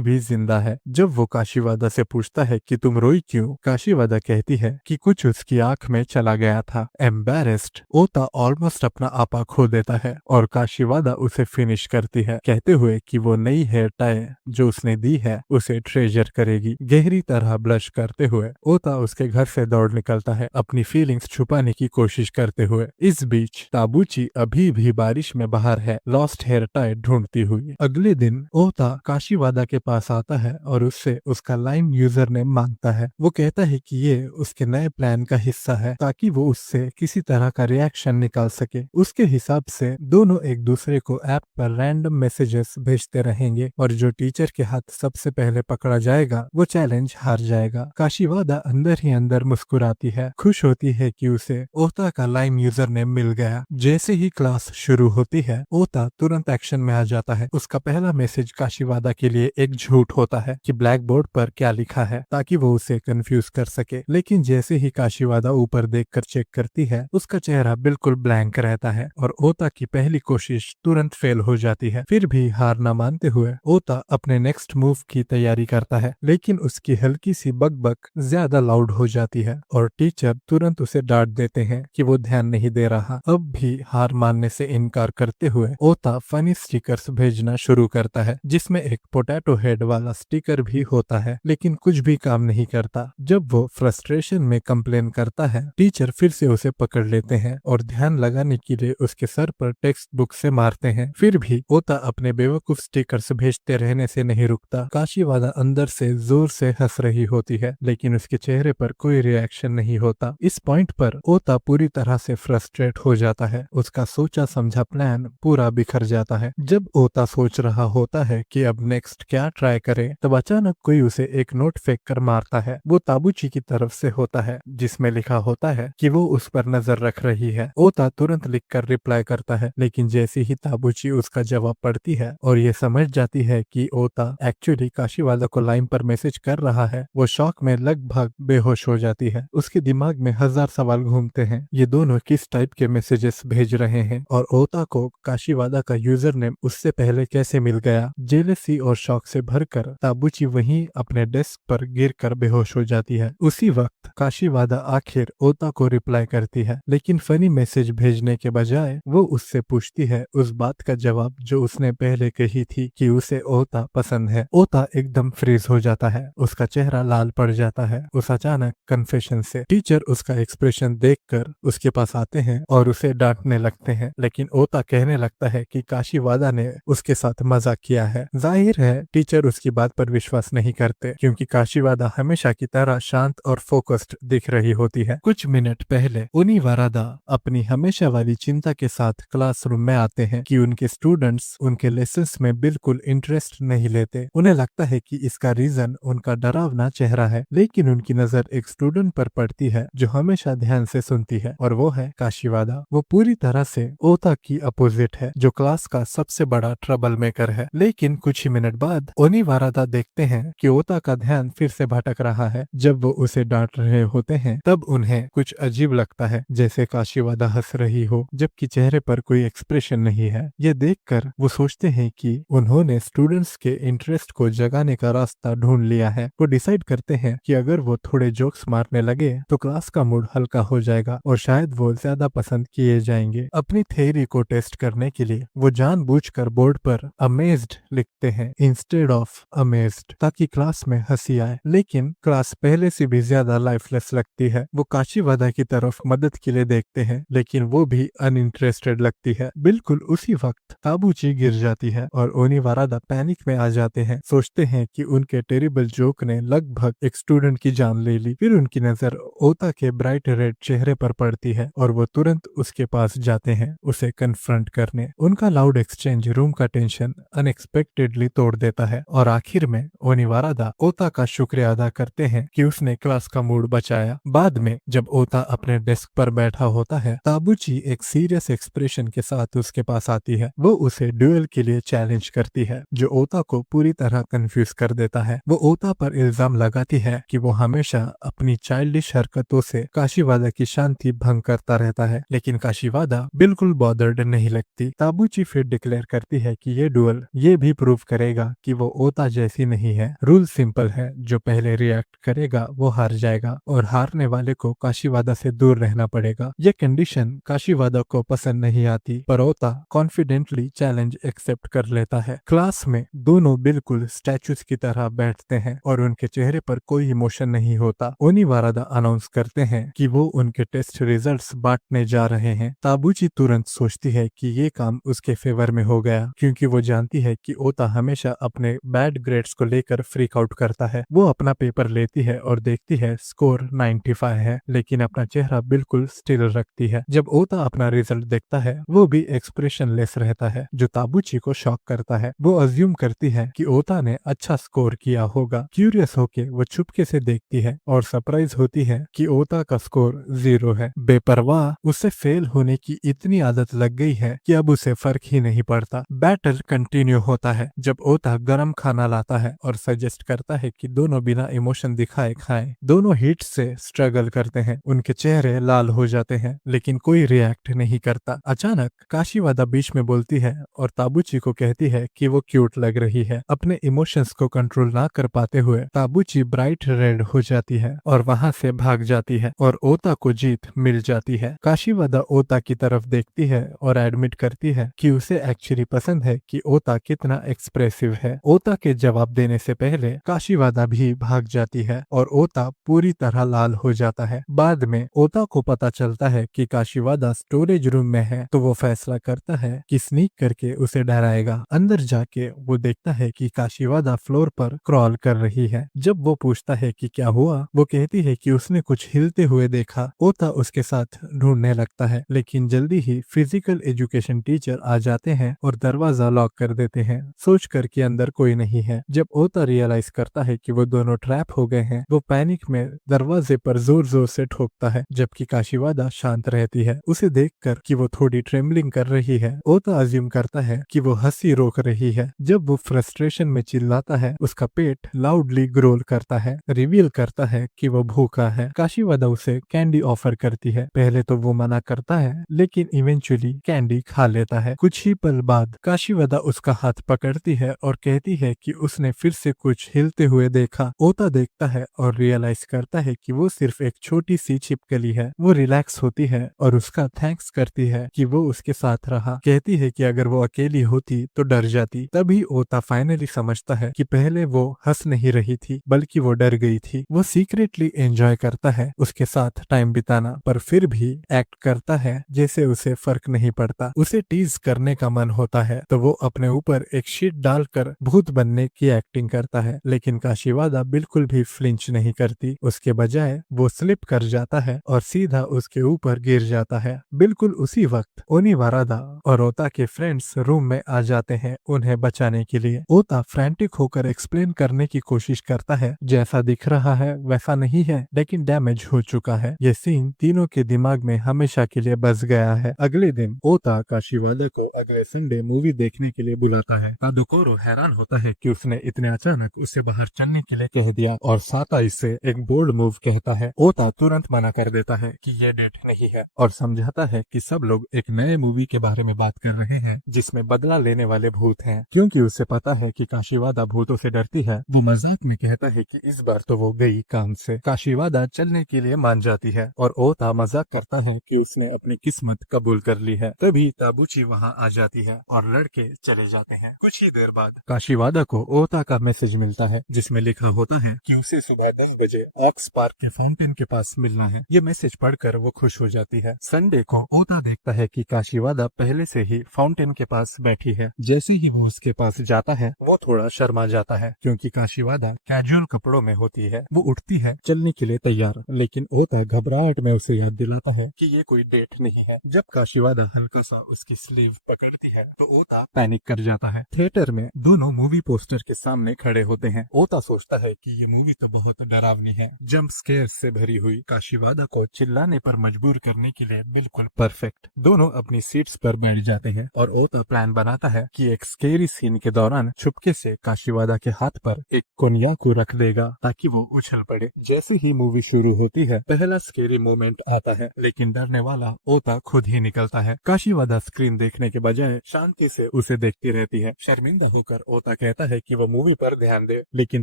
भी जिंदा है। जब वो काशीवादा से पूछता है कि तुम रोई क्यों, काशीवादा कहती है कि कुछ उसकी आंख में चला गया था। एम्बैरेस्ड ओता ऑलमोस्ट अपना आपा खो देता है और काशीवादा उसे फिनिश करती है, कहते हुए कि वो नई हेयर टाई जो उसने दी है उसे ट्रेजर करेगी। गहरी तरह ब्लश करते हुए ओता उसके घर से दौड़ निकलता है, अपनी फीलिंग्स छुपाने की कोशिश करते हुए। इस बीच ताबूची अभी भी बारिश में बाहर है, लॉस्ट हेयर टाई ढूंढती हुई। अगले दिन ओता काशीवादा के पास आता है और उससे उसका लाइम यूजर नेम मांगता है। वो कहता है कि ये उसके नए प्लान का हिस्सा है ताकि वो उससे किसी तरह का रिएक्शन निकाल सके। उसके हिसाब से दोनों एक दूसरे को ऐप पर रैंडम मैसेजेस भेजते रहेंगे और जो टीचर के हाथ सबसे पहले पकड़ा जाएगा वो चैलेंज हार जाएगा। काशीवादा अंदर ही अंदर मुस्कुराती है, खुश होती है कि उसे ओता का लाइम यूजर नेम मिल गया। जैसे ही क्लास शुरू होती है, ओता तुरंत एक्शन में आ जाता है। उसका पहला मैसेज काशीवादा के लिए एक झूठ होता है कि ब्लैक बोर्ड पर क्या लिखा है, ताकि वो उसे कंफ्यूज कर सके। लेकिन जैसे ही काशीवादा ऊपर देखकर चेक करती है, उसका चेहरा बिल्कुल ब्लैंक रहता है और ओता की पहली कोशिश तुरंत फेल हो जाती है। फिर भी हार न मानते हुए ओता अपने नेक्स्ट मूव की तैयारी करता है, लेकिन उसकी हल्की सी बक ज्यादा लाउड हो जाती है और टीचर तुरंत उसे डांट देते हैं कि वो ध्यान नहीं दे रहा। अब भी हार मानने से इनकार करते हुए ओता फनी स्टिकर्स भेजना शुरू करता है, जिसमें एक पोटैटो हेड वाला स्टिकर भी होता है, लेकिन कुछ भी काम नहीं करता। जब वो फ्रस्ट्रेशन में कंप्लेन करता है, टीचर फिर से उसे पकड़ लेते हैं और ध्यान लगाने के लिए उसके सर पर टेक्स्ट बुक से मारते हैं। फिर भी ओता अपने बेवकूफ स्टिकर्स भेजते रहने से नहीं रुकता। काशीवादा अंदर से जोर से हंस रही होती है, लेकिन उसके चेहरे पर कोई रिएक्शन नहीं होता। इस पॉइंट पर ओता पूरी तरह से फ्रस्ट्रेट हो जाता है, उसका सोचा समझा प्लान पूरा बिखर जाता है। जब ओता सोच रहा होता है कि अब नेक्स्ट क्या ट्राई करे, तब अचानक कोई उसे एक नोट फेंक कर मारता है। वो ताबूची की तरफ से होता है, जिसमें लिखा होता है कि वो उस पर नजर रख रही है। ओता तुरंत लिखकर रिप्लाई करता है, लेकिन जैसे ही ताबूची उसका जवाब पढ़ती है और ये समझ जाती है कि ओता एक्चुअली काशीवादा को लाइन पर मैसेज कर रहा है, वो शॉक में लगभग बेहोश हो जाती है। उसके दिमाग में 1000 सवाल घूमते हैं, ये दोनों किस टाइप के मैसेजेस भेज रहे हैं और ओता को काशीवादा का यूजर नेम उससे पहले कैसे मिल गया। जेलसी और शॉक से भरकर ताबूची वहीं अपने डेस्क पर गिरकर बेहोश हो जाती है। उसी वक्त काशीवादा आखिर ओता को रिप्लाई करती है, लेकिन फनी मैसेज भेजने के बजाय वो उससे पूछती है उस बात का जवाब जो उसने पहले कही थी कि उसे ओता पसंद है। ओता एकदम फ्रीज हो जाता है, उसका चेहरा लाल पड़ जाता है उस अचानक कन्फेशन से। टीचर उसका एक्सप्रेशन देखकर उसके पास आते हैं और उसे डांटने लगते हैं, लेकिन ओता कहने लगता है कि काशीवादा ने उसके साथ मजाक किया है। जाहिर है टीचर उसकी बात पर विश्वास नहीं करते, क्योंकि काशीवादा हमेशा की तरह शांत और फोकस्ड दिख रही होती है। कुछ मिनट पहले उनिवारादा अपनी हमेशा वाली चिंता के साथ क्लासरूम में आते हैं कि उनके स्टूडेंट्स उनके लेसन्स में बिल्कुल इंटरेस्ट नहीं लेते। उन्हें लगता है कि इसका रीजन उनका डरावना चेहरा है, लेकिन उनकी नजर एक स्टूडेंट पर पड़ती है जो हमेशा ध्यान से सुनती है, और वो है काशीवादा। वो पूरी तरह से ओता की अपोजिट है, जो क्लास का सबसे बड़ा ट्रबल मेकर है, लेकिन कुछ ही मिनट बाद ओनिवारादा देखते हैं कि ओता का ध्यान फिर से भटक रहा है। जब वो उसे डांट रहे होते हैं तब उन्हें कुछ अजीब लगता है, जैसे काशीवादा हंस रही हो जबकि चेहरे पर कोई एक्सप्रेशन नहीं है। ये देखकर वो सोचते हैं कि उन्होंने स्टूडेंट्स के इंटरेस्ट को जगाने का रास्ता ढूंढ लिया है। वो डिसाइड करते हैं कि अगर वो थोड़े जोक्स मारने लगे तो क्लास का मूड हल्का हो जाएगा और शायद वो ज्यादा पसंद किए जाएंगे। अपनी थ्योरी को टेस्ट करने के लिए वो जानबूझकर बोर्ड पर अमेज्ड लिखते हैं इंस्टेड ऑफ अमेज्ड, ताकि क्लास में हंसी आए। लेकिन क्लास पहले से भी ज्यादा लाइफलेस लगती है। वो काशीवादा की तरफ मदद के लिए देखते हैं लेकिन वो भी अनइंटरेस्टेड लगती है। बिल्कुल उसी वक्त ताबूची गिर जाती है और ओनिवारादा पैनिक में आ जाते हैं। सोचते हैं कि उनके टेरिबल जोक ने लगभग एक स्टूडेंट की जान ले ली। फिर उनकी नजर ओता के ब्राइट रेड चेहरे पर पड़ती है और वो तुरंत उसके पास जाते हैं उसे कन्फ्रंट करने। उनका लाउड एक्सचेंज रूम का टेंशन अनएक्सपेक्टेडली तोड़ देता है और आखिर में ओनिवारादा ओता का शुक्रिया अदा करते हैं कि उसने क्लास का मूड बचाया। बाद में जब ओता अपने डेस्क पर बैठा होता है, ताबूची एक सीरियस एक्सप्रेशन के साथ उसके पास आती है। वो उसे ड्यूएल के लिए चैलेंज करती है जो ओता को पूरी तरह कंफ्यूज कर देता है। वो ओता पर इल्जाम लगाती है कि वो हमेशा अपनी चाइल्डिश हरकतों से काशीवादा की शांति भंग करता रहता है, लेकिन काशीवादा बिल्कुल बॉदर्ड नहीं लगती। ताबूची फिर डिक्लेयर करती है कि ये डुएल ये भी प्रूव करेगा कि वो ओता जैसी नहीं है। रूल सिंपल है, जो पहले रिएक्ट करेगा वो हार जाएगा और हारने वाले को काशीवादा से दूर रहना पड़ेगा। ये कंडीशन काशीवादा को पसंद नहीं आती पर ओता कॉन्फिडेंटली चैलेंज एक्सेप्ट कर लेता है। क्लास में दोनों बिल्कुल स्टैचूज की तरह बैठते हैं और उनके चेहरे पर कोई इमोशन नहीं होता। ओनिवारादा अनाउंस करते हैं कि वो उनके टेस्ट रिजल्ट्स बांटने जा रहे हैं। ताबूची तुरंत सोचती है कि ये काम उसके फेवर में हो गया क्योंकि वो जानती है कि ओता हमेशा अपने बैड ग्रेड्स को लेकर फ्रीक आउट करता है। वो अपना पेपर लेती है और देखती है स्कोर 95 है, लेकिन अपना चेहरा बिल्कुल स्टिल रखती है। जब ओता अपना रिजल्ट देखता है वो भी एक्सप्रेशन लेस रहता है, जो ताबूची को शॉक करता है। वो अज्यूम करती है कि ओता ने अच्छा स्कोर किया होगा। क्यूरियस होके वो चुपके से देखती है और सरप्राइज होती है कि ओता का स्कोर 0 है। बेपरवाह उसे फेल होने की इतनी आदत लग गई है कि अब उसे फर्क ही नहीं पड़ता। बैटल कंटिन्यू होता है जब ओता गरम खाना लाता है और सजेस्ट करता है कि दोनों बिना इमोशन दिखाए खाएं। दोनों हीट से स्ट्रगल करते हैं, उनके चेहरे लाल हो जाते हैं लेकिन कोई रिएक्ट नहीं करता। अचानक काशीवादा बीच में बोलती है और ताबूची को कहती है कि वो क्यूट लग रही है। अपने इमोशंस को कंट्रोल ना कर पाते हुए ताबूची ब्राइट रेड हो जाती है और वहां से भाग जाती है और ओता को जीत मिल जाती है। काशीवादा ओता की तरफ देखती है और एडमिट करती है कि उसे एक्चुअली पसंद है कि ओता कितना एक्सप्रेसिव है। ओता के जवाब देने से पहले काशीवादा भी भाग जाती है और ओता पूरी तरह लाल हो जाता है। बाद में ओता को पता चलता है कि काशीवादा स्टोरेज रूम में है, तो वो फैसला करता है कि स्नीक करके उसे डराएगा। अंदर जाके वो देखता है कि काशीवादा फ्लोर पर क्रॉल कर रही है। जब वो पूछता है कि क्या हुआ, वो कहती है कि उसने कुछ हिलते हुए देखा। ओता उसके साथ ढूंढने लगता है लेकिन जल्दी ही फिजिकल एजुकेशन टीचर आ जाते हैं और दरवाजा लॉक कर देते हैं, सोचकर कि अंदर कोई नहीं है। जब ओता रियलाइज करता है कि वो दोनों ट्रैप हो गए हैं, वो पैनिक में दरवाजे पर जोर जोर से ठोकता है, जबकि काशीवादा शांत रहती है। उसे देखकर कि वो थोड़ी ट्रेम्बलिंग कर रही है, ओता अज्यूम करता है कि वो हंसी रोक रही है। जब वो फ्रस्ट्रेशन में चिल्लाता है, उसका पेट लाउडली ग्रोल करता है, रिवील करता है कि वो भूखा है। काशीवादा उसे कैंडी ऑफर करती है। पहले तो वो मना करता है लेकिन इवेंचुअली कैंडी खा लेता है। कुछ ही पल बाद काशीवादा उसका हाथ पकड़ती है और कहती है कि उसने फिर से कुछ हिलते हुए देखा। ओता देखता है और रियलाइज करता है कि वो सिर्फ एक छोटी सी छिपकली है। वो रिलैक्स होती है और उसका थैंक्स करती है कि वो उसके साथ रहा। कहती है कि अगर वो अकेली होती तो डर जाती। तभी ओता फाइनली समझता है कि पहले वो हंस नहीं रही थी बल्कि वो डर गई थी। वो सीक्रेटली एंजॉय करता है उसके साथ टाइम बिताना, पर फिर भी एक्ट करता है जैसे उसे फर्क नहीं पड़ता। उसे टीज करने का मन होता है तो वो अपने ऊपर एक शीट डालकर भूत बनने की एक्टिंग करता है, लेकिन काशीवादा बिल्कुल भी फ्लिंच नहीं करती। उसके बजाय वो स्लिप कर जाता है और सीधा उसके ऊपर गिर जाता है। बिल्कुल उसी वक्त ओनिवारादा और ओता के फ्रेंड्स रूम में आ जाते हैं उन्हें बचाने के लिए। ओता फ्रैंटिक होकर एक्सप्लेन करने की कोशिश करता है जैसा दिख रहा है वैसा नहीं है, लेकिन डैमेज हो चुका है। ये सीन तीनों के दिमाग में हमेशा के लिए बस गया है। अगले दिन ओता काशीवादा को अगले संडे मूवी देखने के लिए बुलाता है। तादोकोरो हैरान होता है कि उसने इतने अचानक उसे बाहर चलने के लिए कह दिया और साता इससे एक बोल्ड मूव कहता है। ओता तुरंत मना कर देता है कि ये डेट नहीं है और समझाता है कि सब लोग एक नए मूवी के बारे में बात कर रहे हैं जिसमें बदला लेने वाले भूत हैं। क्योंकि उसे पता है कि काशीवादा भूतों से डरती है, वो मजाक में कहता है कि इस बार तो वो गई काम से। काशीवादा चलने के लिए मान जाती है और ओता मजाक करता है कि उसने अपनी किस्मत कबूल कर ली है। तभी ताबुची वहाँ आ जाती है और लड़के चले जाते हैं। कुछ ही देर बाद काशीवादा को ओता का मैसेज मिलता है जिसमें लिखा होता है कि उसे सुबह 10 बजे ऑक्स पार्क के फाउंटेन के पास मिलना है। ये मैसेज पढ़कर वो खुश हो जाती है। संडे को ओता देखता है कि काशीवादा पहले से ही फाउंटेन के पास बैठी है। जैसे ही वो उसके पास जाता है वो थोड़ा शर्मा जाता है क्योंकि काशीवादा कैजुअल कपड़ों में होती है। वो उठती है चलने के लिए तैयार, लेकिन ओता घबराहट में उसे याद दिलाता है कि ये कोई डेट नहीं है। जब काशीवादा हल्का सा उसकी स्लीव पकड़ती है तो ओता पैनिक कर जाता है। थिएटर में दोनों मूवी पोस्टर के सामने खड़े होते हैं। ओता सोचता है कि ये मूवी तो बहुत डरावनी है, जंप स्केयर से भरी हुई, काशीवादा को चिल्लाने पर मजबूर करने के लिए बिल्कुल परफेक्ट। दोनों अपनी सीट्स पर बैठ जाते हैं और ओता प्लान बनाता है कि एक स्केरी सीन के दौरान चुपके से काशीवादा के हाथ पर एक कोन्याकू रख देगा ताकि वो उछल पड़े। जैसे ही मूवी शुरू होती है पहला स्केरी मोमेंट आता है, लेकिन डरने वाला ओता खुद ही निकलता है। काशीवादा स्क्रीन देखने के बजाय शांति से उसे देखती रहती है। शर्मिंदा होकर ओता कहता है कि वो मूवी पर ध्यान दे, लेकिन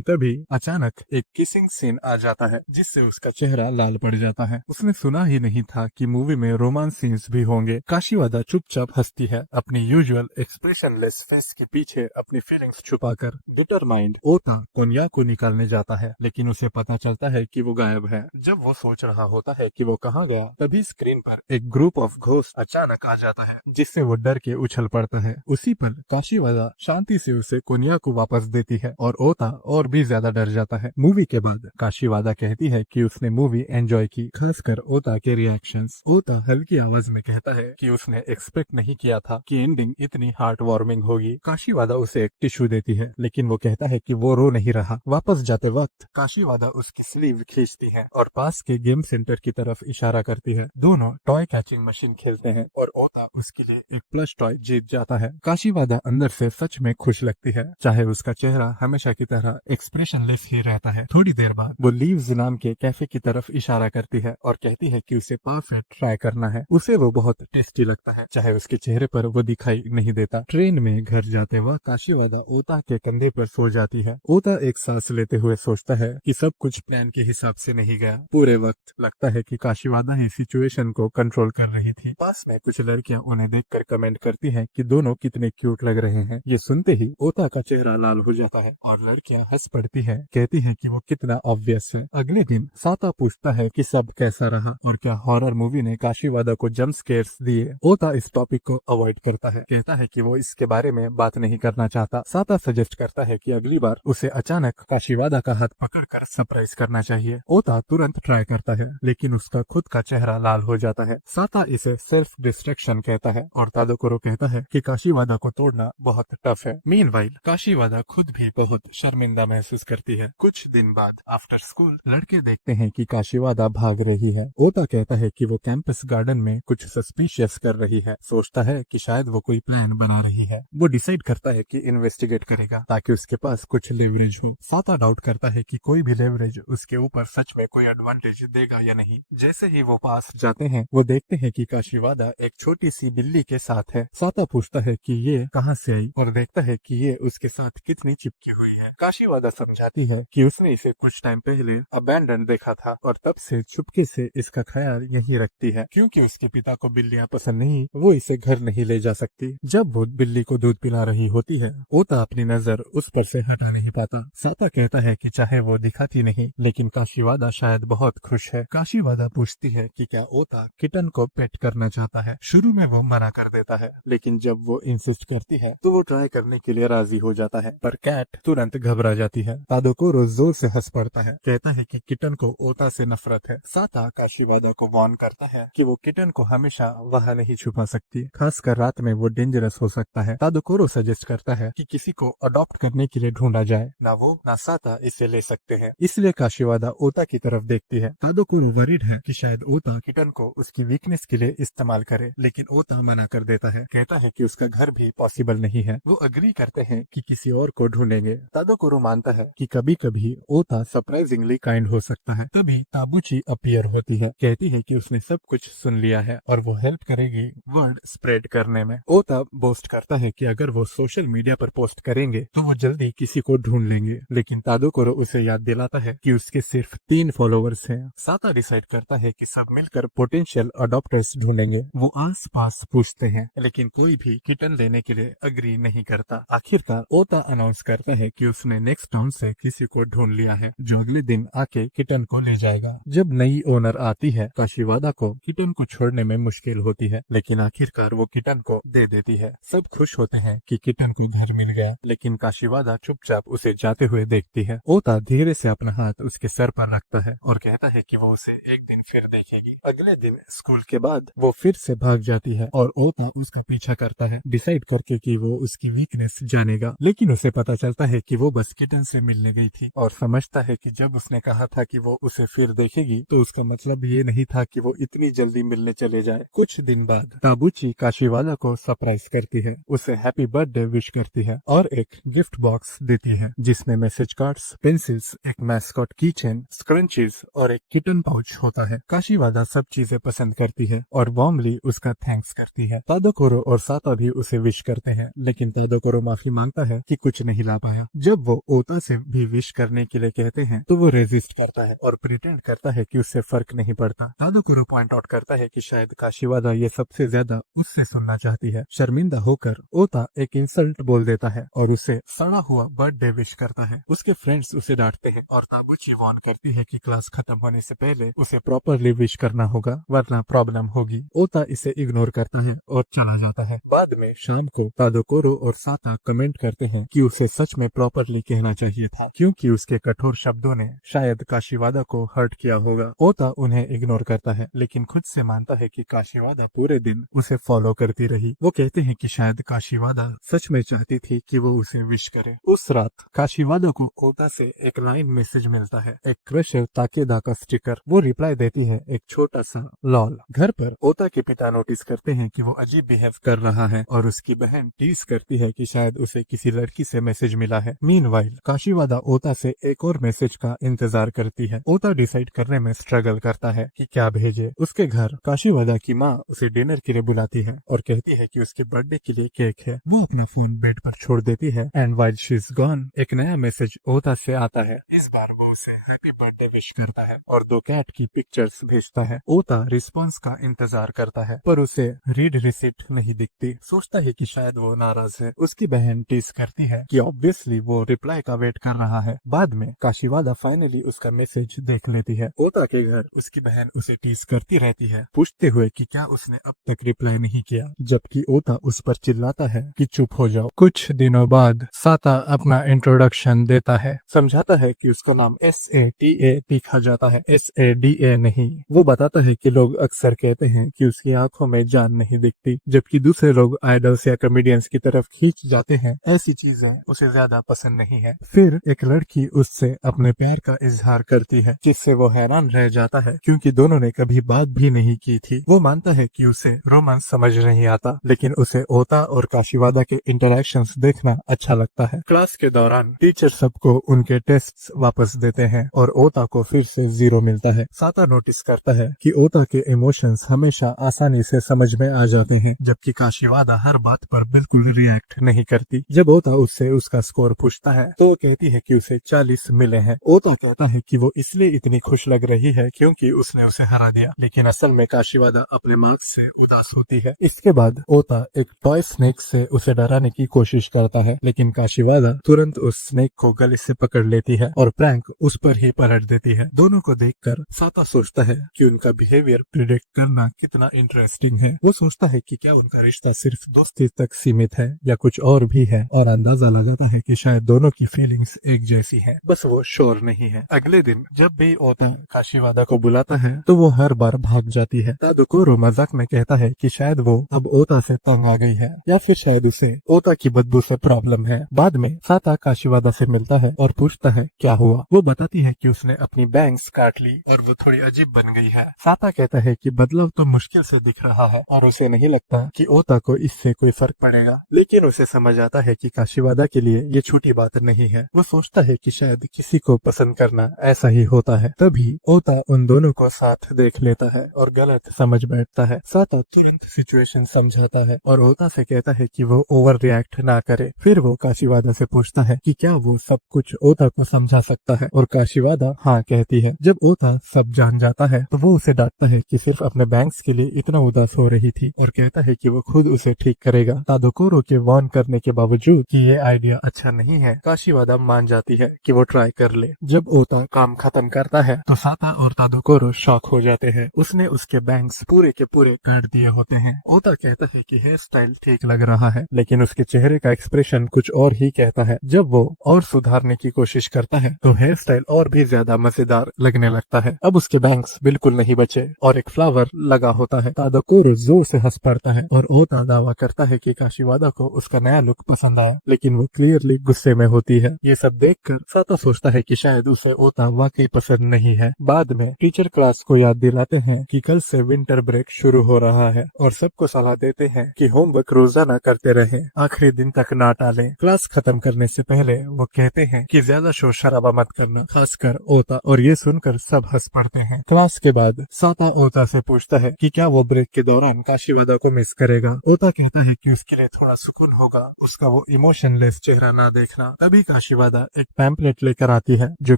तभी अचानक एक किसिंग सीन आ जाता है जिससे उसका चेहरा लाल पड़ जाता है। उसने सुना ही नहीं था कि मूवी में रोमांस सीन्स भी होंगे। काशीवादा चुपचाप हंसती है, अपनी यूजुअल एक्सप्रेशनलेस फेस के पीछे अपनी फीलिंग्स छुपाकर। डिटरमाइंड ओता कोन्याकू निकालने जाता है, लेकिन उसे पता चलता है कि वो गायब है। जब वो सोच रहा होता है कि वो कहाँ गया, तभी स्क्रीन पर एक ग्रुप ऑफ घोस्ट अचानक आ जाता है जिससे वो डर के उछल पड़ता है। उसी पर काशीवादा शांति से उसे कोन्याकू वापस देती है और ओता और भी ज्यादा डर जाता है। मूवी के बाद काशीवादा कहती है कि उसने मूवी एंजॉय की, खासकर ओता के रिएक्शंस। ओता हल्की आवाज में कहता है कि उसने एक्सपेक्ट नहीं किया था कि एंडिंग इतनी हार्ट वार्मिंग होगी। काशीवादा उसे एक टिश्यू देती है, लेकिन वो कहता है कि वो रो नहीं रहा। वापस जाते वक्त काशीवादा उसकी स्लीव खींचती है और पास के गेम सेंटर की तरफ इशारा करती है। दोनों टॉय कैचिंग मशीन खेलते हैं और ओता उसके लिए एक प्लस टॉय जीत जाता है। काशीवादा अंदर से सच में खुश लगती है, चाहे उसका चेहरा हमेशा की तरह एक्सप्रेशनलेस ही रहता है। थोड़ी देर बाद वो लीव्स नाम के कैफे की तरफ इशारा करती है और कहती है कि उसे परफेक्ट ट्राई करना है। उसे वो बहुत टेस्टी लगता है, चाहे उसके चेहरे पर वो दिखाई नहीं देता। ट्रेन में घर जाते वक्त काशीवादा ओता के कंधे पर सो जाती है। ओता एक सांस लेते हुए सोचता है कि सब कुछ प्लान के हिसाब से नहीं गया। पूरे वक्त लगता है कि काशीवादा ही सिचुएशन को कंट्रोल कर रही थी। पास में कुछ लड़कियां उन्हें देखकर कमेंट करती हैं कि दोनों कितने क्यूट लग रहे हैं। ये सुनते ही ओता का चेहरा लाल हो जाता है और लड़कियां हंस पड़ती है, कहती है कि वो कितना ऑब्वियस है। अगले दिन साता पूछता है कि सब कैसा रहा और क्या हॉरर मूवी ने काशीवादा को जंप स्केयर्स दिए। ओता इस टॉपिक को अवॉइड करता है, कहता है कि वो इसके बारे में बात नहीं करना चाहता। साता सजेस्ट करता है कि अगली बार उसे अचानक काशीवादा का हाथ पकड़कर सरप्राइज करना चाहिए। ओता तुरंत ट्राई करता है, लेकिन उसका खुद का चेहरा लाल हो जाता है। साता इसे सेल्फ डिस्ट्रैक्शन कहता है और तादोकोरो कहता है कि काशीवादा को तोड़ना बहुत टफ है। मीनवाइल काशीवादा खुद भी बहुत शर्मिंदा महसूस करती है। कुछ दिन बाद आफ्टर स्कूल लड़के देखते हैं कि काशीवादा भाग रही है। ओता कहता है कि वो कैंपस गार्डन में कुछ सस्पिशियस कर रही है। सोचता है कि शायद वो कोई प्लान बना रही है। वो डिसाइड करता है कि इन्वेस्टिगेट करेगा ताकि उसके पास कुछ लेवरेज हो। साता डाउट करता है कि कोई भी लेवरेज उसके ऊपर सच में कोई एडवांटेज देगा या नहीं। जैसे ही वो पास जाते हैं वो देखते हैं कि काशीवादा एक छोटी सी बिल्ली के साथ है। साता पूछता है कि ये कहाँ से आई और देखता है कि ये उसके साथ कितनी चिपकी हुई है। काशीवादा समझाती है कि उसने इसे कुछ टाइम पहले अबैंडन देखा था और तब से चुपके से इसका ख्याल यही रखती है। क्योंकि उसके पिता को बिल्लियां पसंद नहीं, वो इसे घर नहीं ले जा सकती। जब वो बिल्ली को दूध पिला रही होती है ओता अपनी नजर उस पर से हटा नहीं पाता। साता कहता है कि चाहे वो दिखाती नहीं, लेकिन काशीवादा शायद बहुत खुश है। काशीवादा पूछती है कि क्या ओता किटन को पेट करना चाहता है। शुरू में वो मना कर देता है, लेकिन जब वो इंसिस्ट करती है तो वो ट्राई करने के लिए राजी हो जाता है। पर कैट तुरंत तुरंत घबरा जाती है। तादोकोरो जोर से हंस पड़ता है, कहता है कि किटन को ओता से नफरत है। साता काशीवादा को वार्न करता है कि वो किटन को हमेशा वहाँ नहीं छुपा सकती, खासकर रात में वो डेंजरस हो सकता है। तादोकोरो सजेस्ट करता है कि किसी को अडॉप्ट करने के लिए ढूंढा जाए, ना वो ना साता इसे ले सकते हैं। इसलिए काशीवादा ओता की तरफ देखती है। तादोकोरो वरीड है कि शायद ओता किटन को उसकी वीकनेस के लिए इस्तेमाल करे, लेकिन ओता मना कर देता है, कहता है कि उसका घर भी पॉसिबल नहीं है। वो अग्री करते हैं कि किसी और को ढूंढेंगे। तादोकोरो मानता है कि कभी कभी ओता सरप्राइजिंगली काइंड हो सकता है। तभी ताबुची अपीयर होती है, कहती है कि उसने सब कुछ सुन लिया है और वो हेल्प करेगी वर्ड स्प्रेड करने में। ओता बोस्ट करता है कि अगर वो सोशल मीडिया पर पोस्ट करेंगे तो वो जल्दी किसी को ढूंढ लेंगे, लेकिन तादोकोरो उसे याद दिलाता है कि उसके सिर्फ 3 फॉलोवर्स हैं। साता डिसाइड करता है कि सब मिलकर पोटेंशियल अडॉप्टर्स ढूंढेंगे। वो आस पास पूछते हैं, लेकिन कोई भी किटन लेने के लिए अग्री नहीं करता। आखिरकार ओता अनाउंस करता है कि उसने नेक्स्ट टाउन से किसी को ढूंढ लिया है, जो अगले दिन आके किटन को ले जाएगा। जब नई ओनर आती है, काशीवादा को किटन को छोड़ने में मुश्किल होती है, लेकिन आखिरकार वो किटन को दे देती है। सब खुश होते हैं कि किटन को घर मिल गया, लेकिन काशीवादा चुपचाप उसे जाते हुए देखती है। ओता धीरे से अपना हाथ उसके सर पर रखता है और कहता है कि वो उसे एक दिन फिर देखेगी। अगले दिन स्कूल के बाद वो फिर से भाग जाती है और ओता उसका पीछा करता है, डिसाइड करके कि वो उसकी वीकनेस जानेगा। लेकिन उसे पता चलता है कि वो बस किटन से मिलने गई थी और समझता है कि जब उसने कहा था कि वो उसे फिर देखेगी तो उसका मतलब ये नहीं था कि वो इतनी जल्दी मिलने चले जाए। कुछ दिन बाद ताबुची काशीवादा को सरप्राइज करती है, उसे हैप्पी बर्थडे विश करती है और एक गिफ्ट बॉक्स देती है जिसमें मैसेज कार्ड्स, पेंसिल्स, एक मैस्कॉट की चेन, स्क्रंचीज और एक किटन पाउच होता है। काशीवादा सब चीजें पसंद करती है और वार्मली उसका थैंक्स करती है। तादोकोरो और साता भी उसे विश करते हैं, लेकिन तादोकोरो माफी मांगता है कि कुछ नहीं ला पाया। जब वो ओता से भी विश करने के लिए कहते हैं तो वो रेजिस्ट करता है और प्रिटेंड करता है कि उससे फर्क नहीं पड़ता। तादोकोरो पॉइंट आउट करता है कि शायद काशीवादा ये सबसे ज्यादा उससे सुनना चाहती है। शर्मिंदा होकर ओता एक इंसल्ट बोल देता है और उसे सड़ा हुआ बर्थडे विश करता है। उसके फ्रेंड्स उसे डांटते हैं और ताबुची वार्न करती है कि क्लास खत्म होने से पहले उसे प्रॉपरली विश करना होगा, वरना प्रॉब्लम होगी। ओता इसे इग्नोर करता है और चला जाता है। बाद में शाम को तादोकोरो और साता कमेंट करते हैं कि उसे सच में प्रॉपरली कहना चाहिए था, क्योंकि उसके कठोर शब्दों ने शायद काशीवादा को हर्ट किया होगा। ओता उन्हें इग्नोर करता है, लेकिन खुद से मानता है कि काशीवादा पूरे दिन उसे फॉलो करती रही। वो कहते हैं कि शायद काशीवादा सच में चाहती थी कि वो उसे विश करे। उस रात काशीवादा को ओता से एक लाइन मैसेज मिलता है, एक क्रशर ताकेदा का स्टिकर। वो रिप्लाई देती है एक छोटा सा लॉल। घर पर ओता के पिता नोटिस करते हैं कि वो अजीब बिहेव कर रहा है और उसकी बहन टीज करती है कि शायद उसे किसी लड़की से मैसेज मिला है। मीनवाइल काशीवादा ओता से एक और मैसेज का इंतजार करती है। ओता डिसाइड करने में स्ट्रगल करता है कि क्या भेजे। उसके घर काशीवादा की माँ उसे डिनर के लिए बुलाती है और कहती है कि उसके बर्थडे के लिए केक है। वो अपना फोन बेड पर छोड़ देती है and while she is gone एक नया मैसेज ओता से आता है। इस बार वो उसे हैप्पी बर्थडे विश करता है और 2 कैट की पिक्चर्स भेजता है। ओता रिस्पॉन्स का इंतजार करता है पर उसे रीड रिसिप्ट नहीं दिखती। सोचता है कि शायद वो नाराज है। उसकी बहन टीज करती है कि ऑब्वियसली वो रिप्लाई का वेट कर रहा है। बाद में काशीवादा फाइनली उसका मैसेज देख लेती है। ओता के घर उसकी बहन उसे टीज करती रहती है, पूछते हुए कि क्या उसने अब तक रिप्लाई नहीं किया, जबकि ओता उस पर चिल्लाता है कि चुप हो जाओ। कुछ दिनों बाद साता अपना इंट्रोडक्शन देता है, समझाता है कि उसका नाम SATA लिखा जाता है, SADA नहीं। वो बताता है कि लोग अक्सर कहते हैं कि उसकी आंखों में जान नहीं दिखती, जबकि दूसरे लोग आइडल्स या कॉमेडियंस की तरफ खींच जाते हैं। ऐसी चीजें उसे ज्यादा पसंद नहीं है। फिर एक लड़की उससे अपने प्यार का इजहार करती है, जिससे वो हैरान रह जाता है क्योंकि दोनों ने कभी बात भी नहीं की थी। वो मानता है कि उसे रोमांस समझ नहीं आता, लेकिन उसे ओता और काशीवादा के इंटरेक्शंस देखना अच्छा लगता है। क्लास के दौरान टीचर सबको उनके टेस्ट्स वापस देते हैं और ओता को फिर से 0 मिलता है। साता नोटिस करता है कि ओता के इमोशंस हमेशा आसानी से समझ में आ जाते हैं, जबकि काशीवादा हर बात पर बिल्कुल रिएक्ट नहीं करती। जब ओता उससे उसका स्कोर पूछता है तो वो कहती है कि उसे 40 मिले हैं। ओता कहता है कि वो इसलिए इतनी खुश लग रही है क्योंकि उसने उसे हरा दिया, लेकिन असल में काशीवादा अपने मार्क्स से उदास होती है। इसके बाद ओता एक टॉय स्नेक से उसे डराने की कोशिश करता है, लेकिन काशीवादा तुरंत उस स्नेक को गले से पकड़ लेती है और प्रैंक उस पर ही पलट देती है। दोनों को देखकर साता सोचता है कि उनका बिहेवियर प्रिडिक्ट करना कितना इंटरेस्टिंग है। वो सोचता है कि क्या उनका रिश्ता सिर्फ दोस्ती तक सीमित है या कुछ और भी है, और अंदाजा लगाता है कि शायद दोनों की फीलिंग्स एक जैसी है, बस वो श्योर नहीं है। अगले दिन जब भी ओता काशीवादा को बुलाता है तो वो हर बार भाग जाती है। तादोकोरो मजाक में कहता है कि शायद वो अब ओता से तंग आ गई है या फिर शायद उसे ओता की बदबू से प्रॉब्लम है। बाद में साता काशीवादा से मिलता है और पूछता है क्या हुआ। वो बताती है कि उसने अपनी बैंग्स काट ली और वो थोड़ी अजीब बन गई है। साता कहता है कि बदलाव तो मुश्किल से दिख रहा है और उसे नहीं लगता कि ओता को इससे कोई फर्क पड़ेगा, लेकिन उसे समझ आता है कि काशीवादा के लिए ये छोटी बात नहीं है। वो सोचता है कि शायद किसी को पसंद करना ऐसा ही होता है। तभी ओता उन दोनों को साथ देख लेता है और गलत समझ बैठता है। साता तुरंत सिचुएशन समझाता है और ओता से कहता है कि वो ओवर रिएक्ट ना करे। फिर वो काशीवादा से पूछता है कि क्या वो सब कुछ ओता को समझा सकता है, और काशीवादा हाँ कहती है। जब ओता सब जान जाता है तो वो उसे डांटता है कि सिर्फ अपने बैंक्स के लिए इतना उदास हो रही थी, और कहता है कि वो खुद उसे ठीक करेगा। तादोकोरो के वार्न करने के बावजूद कि ये आइडिया अच्छा नहीं है, काशीवादा मान जाती है कि वो ट्राई कर ले। जब ओता काम खत्म करता है तो साता और तादोकोरो शॉक हो जाते हैं। उसने उसके बैंक्स पूरे के पूरे काट दिए होते हैं। ओता कहता है कि हेयर स्टाइल ठीक लग रहा है, लेकिन उसके चेहरे का एक्सप्रेशन कुछ और ही कहता है। जब वो और सुधारने की कोशिश करता है तो हेयर स्टाइल और भी ज्यादा मजेदार लगने लगता है। अब उसके बैंक्स बिल्कुल नहीं बचे और एक फ्लावर लगा होता है। तादोकोरो जोर से हंस पड़ता है और ओता दावा करता है कि काशीवादा को उसका नया लुक पसंद आया, लेकिन वो क्लियरली गुस्से में होती है। ये सब देखकर साता सोचता है कि शायद उसे ओता वाकई पसंद नहीं है। बाद में टीचर क्लास को याद दिलाते हैं कि कल से विंटर ब्रेक शुरू हो रहा है और सबको सलाह देते हैं कि होमवर्क रोजाना करते रहे, आखिरी दिन तक ना टालें। क्लास खत्म करने से पहले वो कहते हैं कि ज्यादा शोर शराबा मत करना, खासकर ओता, और ये सुनकर सब हंस पड़ते हैं। क्लास के बाद साता ओता से पूछता है कि क्या वो ब्रेक के दौरान काशीवादा को मिस करेगा। ओता कहता है कि उसके लिए थोड़ा सुकून होगा उसका वो इमोशनलेस चेहरा ना देखना। तभी काशीवादा एक पैम्पलेट लेकर आती है जो